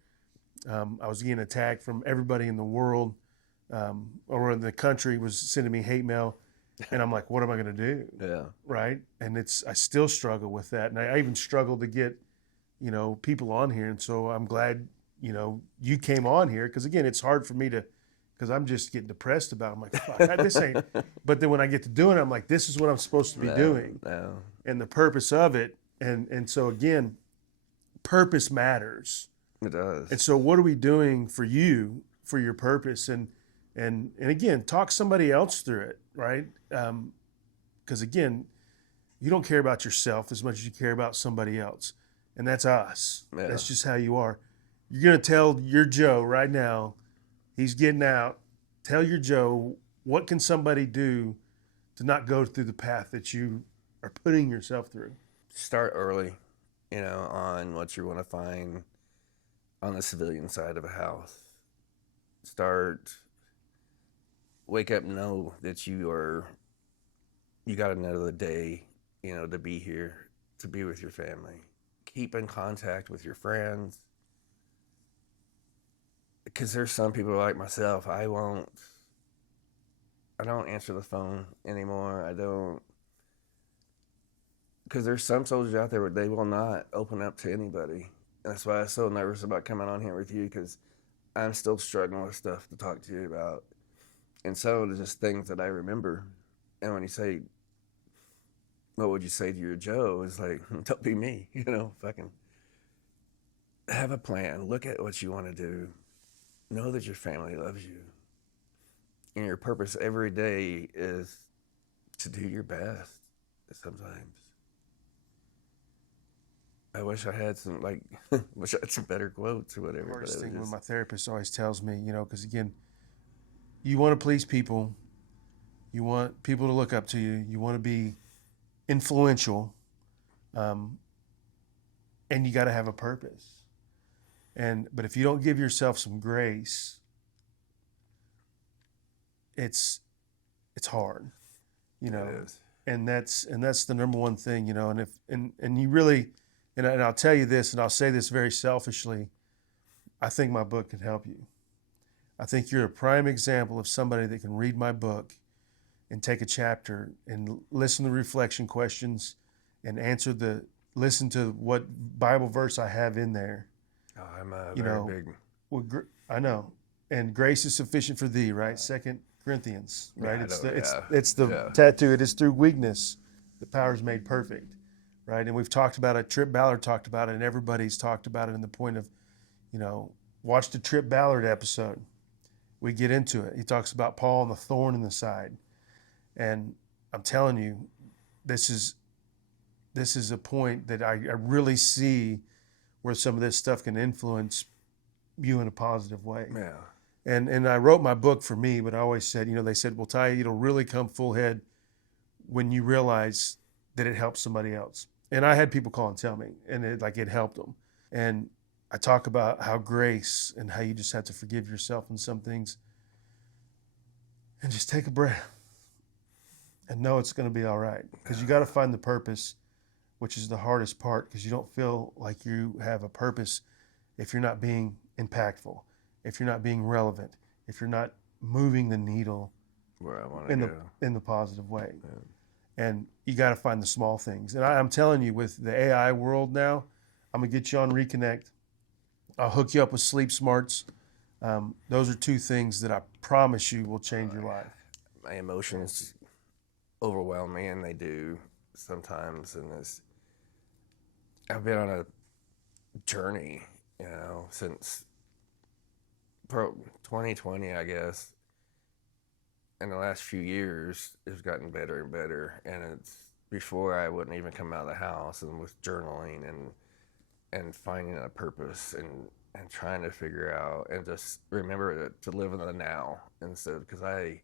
I was getting attacked from everybody in the world, or in the country was sending me hate mail. And I'm like, what am I going to do? Yeah. Right. And I still struggle with that. And I even struggle to get, people on here. And so I'm glad, you came on here. Cause again, it's hard for me cause I'm just getting depressed about it. I'm like, fuck, this ain't, but then when I get to doing it, I'm like, this is what I'm supposed to be doing. No. And the purpose of it. And so again, purpose matters. It does. And so what are we doing for you, for your purpose? And again, talk somebody else through it, right? Because again, you don't care about yourself as much as you care about somebody else. And that's us. Yeah. That's just how you are. You're going to tell your Joe right now, he's getting out. Tell your Joe, what can somebody do to not go through the path that you are putting yourself through? Start early, on what you want to find on the civilian side of a house. Wake up, know that you got another day, to be here, to be with your family. Keep in contact with your friends. Because there's some people like myself, I don't answer the phone anymore. Because there's some soldiers out there where they will not open up to anybody. And that's why I'm so nervous about coming on here with you, because I'm still struggling with stuff to talk to you about. And so it's just things that I remember. And when you say, what would you say to your Joe? It's like, don't be me, fucking have a plan. Look at what you want to do. Know that your family loves you. And your purpose every day is to do your best sometimes. I wish I had some, better quotes or whatever. The hardest thing when my therapist always tells me, because again, you want to please people. You want people to look up to you. You want to be influential. And you got to have a purpose. But if you don't give yourself some grace, it's hard, It is. and that's the number one thing, and you really, and I'll tell you this, and I'll say this very selfishly, I think my book can help you. I think you're a prime example of somebody that can read my book and take a chapter and listen to reflection questions and listen to what Bible verse I have in there. Oh, I'm very big. Well, I know. And grace is sufficient for thee, right? 2 Corinthians, right? Yeah, it's the tattoo. It is through weakness the power is made perfect, right? And we've talked about it. Trip Ballard talked about it, and everybody's talked about it in the point of, watch the Trip Ballard episode. We get into it. He talks about Paul and the thorn in the side. And I'm telling you, this is a point that I really see where some of this stuff can influence you in a positive way. Yeah. And I wrote my book for me, but I always said, they said, well, Ty, it'll really come full head when you realize that it helps somebody else. And I had people call and tell me, and it helped them. And I talk about how grace and how you just have to forgive yourself in some things and just take a breath and know it's going to be all right. Because you got to find the purpose, which is the hardest part, because you don't feel like you have a purpose if you're not being impactful, if you're not being relevant, if you're not moving the needle where I want to go in the positive way. Yeah. And you got to find the small things. And I'm telling you, with the AI world now, I'm going to get you on Reconnect. I'll hook you up with Sleep Smarts. Those are two things that I promise you will change your life. My emotions overwhelm me, and they do sometimes. And I've been on a journey, since 2020, I guess. In the last few years, it's gotten better and better. And it's before I wouldn't even come out of the house, and with journaling and finding a purpose and trying to figure out and just remember to live in the now instead, because I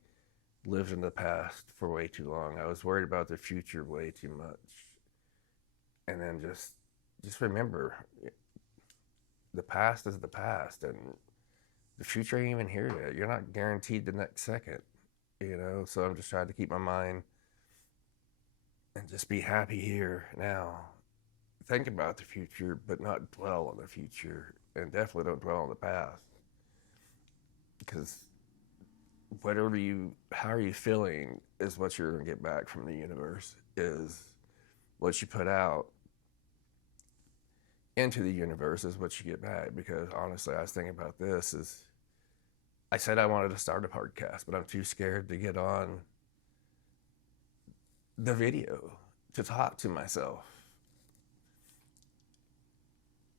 lived in the past for way too long. I was worried about the future way too much. And then just remember, the past is the past, and the future ain't even here yet. You're not guaranteed the next second, so I'm just trying to keep my mind and just be happy here now. Think about the future, but not dwell on the future. and definitely don't dwell on the past. Because how are you feeling is what you're going to get back from the universe, is what you put out into the universe is what you get back. Because honestly, I was thinking about this is, I said I wanted to start a podcast, but I'm too scared to get on the video to talk to myself.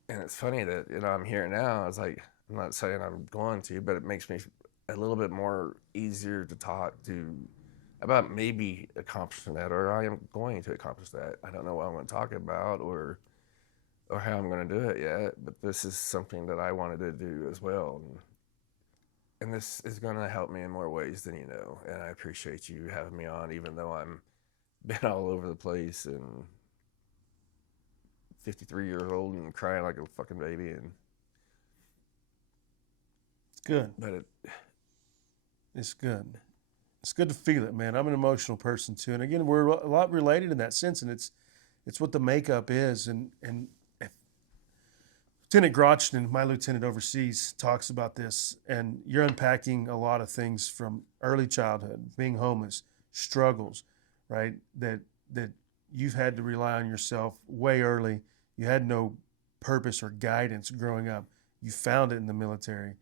And it's funny that, I'm here now. It's like, I'm not saying I'm going to, but it makes me a little bit more easier to talk to about maybe accomplishing that, or I am going to accomplish that. I don't know what I'm going to talk about or how I'm going to do it yet, but this is something that I wanted to do as well. And this is going to help me in more ways than you know. And I appreciate you having me on, even though I'm been all over the place and 53 years old and crying like a fucking baby. And it's good. But it's good. It's good to feel it, man. I'm an emotional person too. And again, we're a lot related in that sense. And it's what the makeup is. And if Lieutenant Grotchton, my lieutenant overseas, talks about this, and you're unpacking a lot of things from early childhood, being homeless, struggles, right? That you've had to rely on yourself way early. You had no purpose or guidance growing up. You found it in the military,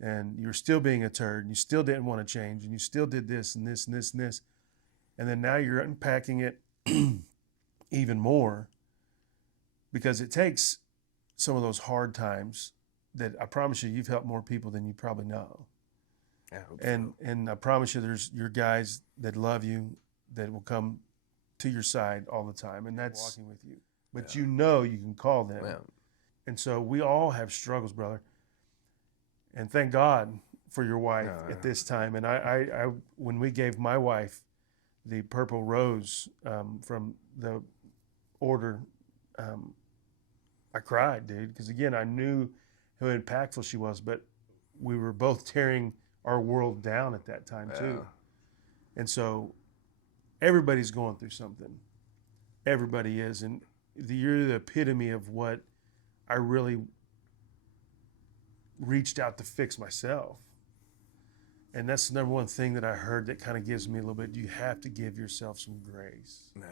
and you were still being a turd, and you still didn't want to change, and you still did this and this and this and this. And then now you're unpacking it even more, because it takes some of those hard times that I promise you've helped more people than you probably know. I hope so. And I promise you there's your guys that love you, that will come to your side all the time, and that's walking with you. But you can call them. Yeah. And so we all have struggles, brother. And thank God for your wife at this time. And I when we gave my wife the purple rose from the order, I cried, dude, because again, I knew how impactful she was, but we were both tearing our world down at that time too. And so everybody's going through something. Everybody is. And you're the epitome of what I really reached out to fix myself. And that's the number one thing that I heard that kind of gives me a little bit. You have to give yourself some grace. No.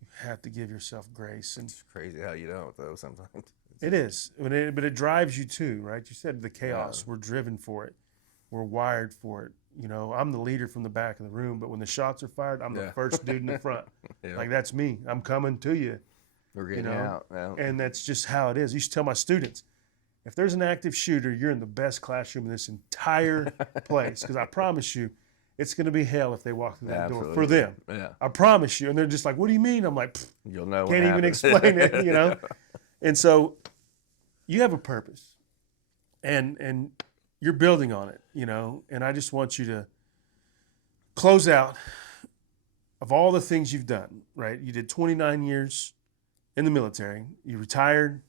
You have to give yourself grace. And it's crazy how you don't, though, sometimes. It is. But it drives you too, right? You said the chaos. Yeah. We're driven for it. We're wired for it. I'm the leader from the back of the room, but when the shots are fired, I'm the first dude in the front. Yeah. Like, that's me. I'm coming to you. We're getting out. Yeah. And that's just how it is. I used to tell my students, if there's an active shooter, you're in the best classroom in this entire place, because I promise you, it's going to be hell if they walk through that door for them. Yeah. I promise you. And they're just like, what do you mean? I'm like, you'll know. Can't even explain it, And so you have a purpose, and you're building on it, and I just want you to close out of all the things you've done, right? You did 29 years in the military. You retired.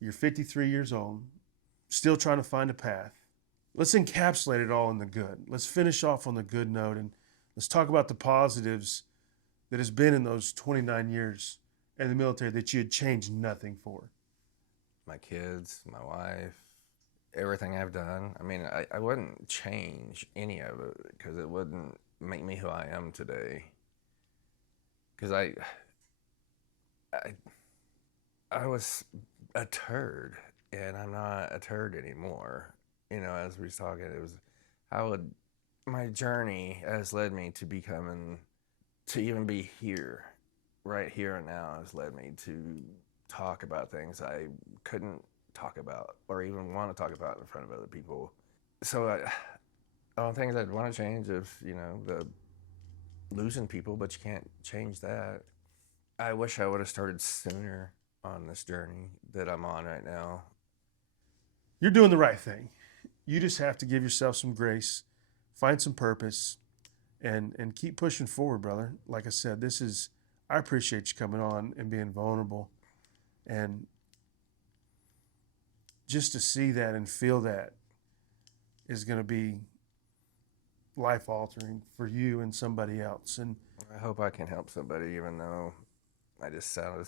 You're 53 years old, still trying to find a path. Let's encapsulate it all in the good. Let's finish off on the good note, and let's talk about the positives that has been in those 29 years in the military that you had changed nothing for. My kids, my wife, everything I've done. I mean, I wouldn't change any of it, because it wouldn't make me who I am today. Because I was a turd, and I'm not a turd anymore. As we was talking, it was my journey has led me to to even be here, right here and now, has led me to talk about things I couldn't talk about or even want to talk about in front of other people. So all things I'd want to change is, the losing people, but you can't change that. I wish I would have started sooner on this journey that I'm on right now. You're doing the right thing. You just have to give yourself some grace, find some purpose, and keep pushing forward, brother. Like I said, I appreciate you coming on and being vulnerable. And just to see that and feel that is going to be life-altering for you and somebody else. And I hope I can help somebody, even though I just sounded...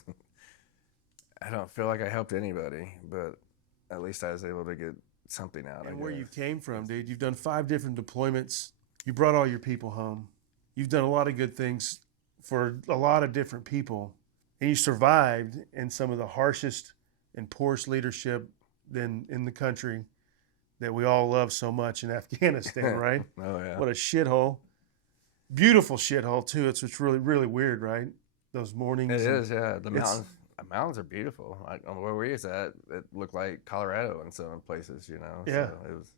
I don't feel like I helped anybody, but at least I was able to get something out. And where you came from, dude. You've done 5 different deployments. You brought all your people home. You've done a lot of good things for a lot of different people. And you survived in some of the harshest and poorest leadership in the country that we all love so much in Afghanistan, right? Oh, yeah. What a shithole. Beautiful shithole, too. It's really, really weird, right? Those mornings. It is, yeah. The mountains are beautiful. Where we was at, it looked like Colorado in some places, you know. Yeah. So it was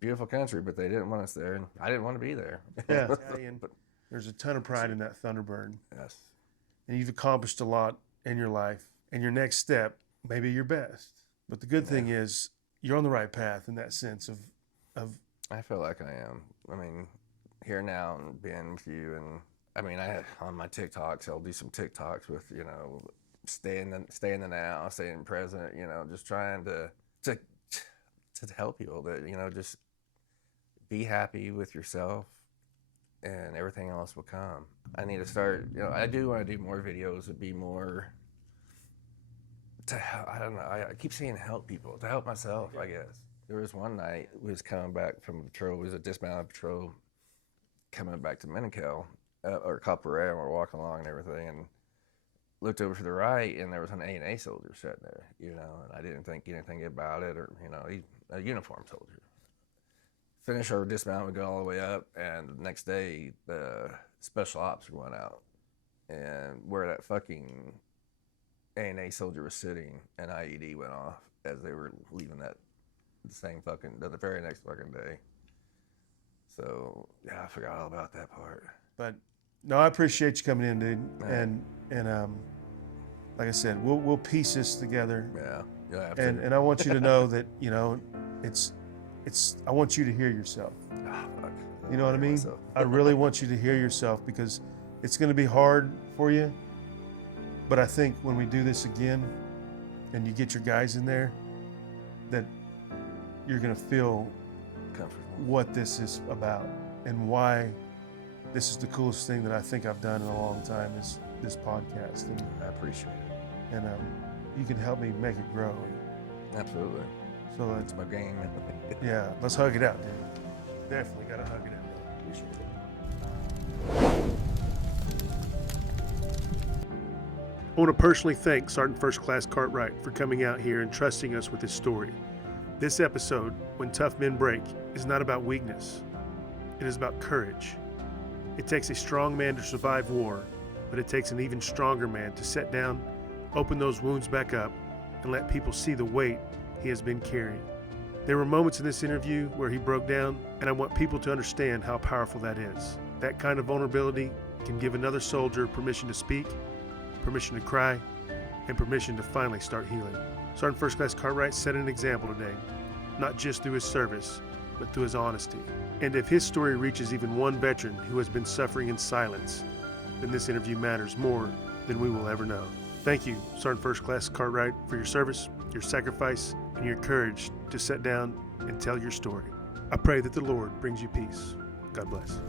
beautiful country, but they didn't want us there, and I didn't want to be there. Yeah. But there's a ton of pride in that Thunderbird. Yes. And you've accomplished a lot in your life. And your next step, maybe your best. But the good thing is you're on the right path in that sense of I feel like I am. I mean, here now and being with you, and I mean, on my TikToks, I'll do some TikToks with, you know, stay in the now, stay in the present, you know, just trying to help people that, you know, just be happy with yourself and everything else will come. I need to start, you know, I do want to do more videos and be more I don't know, I keep saying help people, to help myself, I guess. There was one night, we was coming back from a patrol, it was a dismounted patrol, coming back to Minikel, or Cartwright, and we're walking along and everything, and looked over to the right, and there was an A&A soldier sitting there, you know, and I didn't think anything about it, or, you know, he's a uniform soldier. Finish our dismount, we go all the way up, and the next day, the special ops were going out, and where that fucking A&A soldier was sitting, an IED went off as they were leaving the very next fucking day. So, yeah, I forgot all about that part. But no, I appreciate you coming in, dude. And like I said, we'll piece this together. Yeah. And I want you to know that, you know, it's I want you to hear yourself. Oh, fuck. You know what I mean? I really want you to hear yourself, because it's going to be hard for you. But I think when we do this again and you get your guys in there, that you're going to feel comfortable what this is about and why this is the coolest thing that I think I've done in a long time, is this podcast. And I appreciate it. And you can help me make it grow. Absolutely. So that's my game. Yeah, let's hug it out, dude. Definitely got to hug it out. Appreciate it. I want to personally thank Sergeant First Class Cartwright for coming out here and trusting us with his story. This episode, When Tough Men Break, is not about weakness. It is about courage. It takes a strong man to survive war, but it takes an even stronger man to sit down, open those wounds back up, and let people see the weight he has been carrying. There were moments in this interview where he broke down, and I want people to understand how powerful that is. That kind of vulnerability can give another soldier permission to speak, permission to cry, and permission to finally start healing. Sergeant First Class Cartwright set an example today, not just through his service, but through his honesty. And if his story reaches even one veteran who has been suffering in silence, then this interview matters more than we will ever know. Thank you, Sergeant First Class Cartwright, for your service, your sacrifice, and your courage to sit down and tell your story. I pray that the Lord brings you peace. God bless.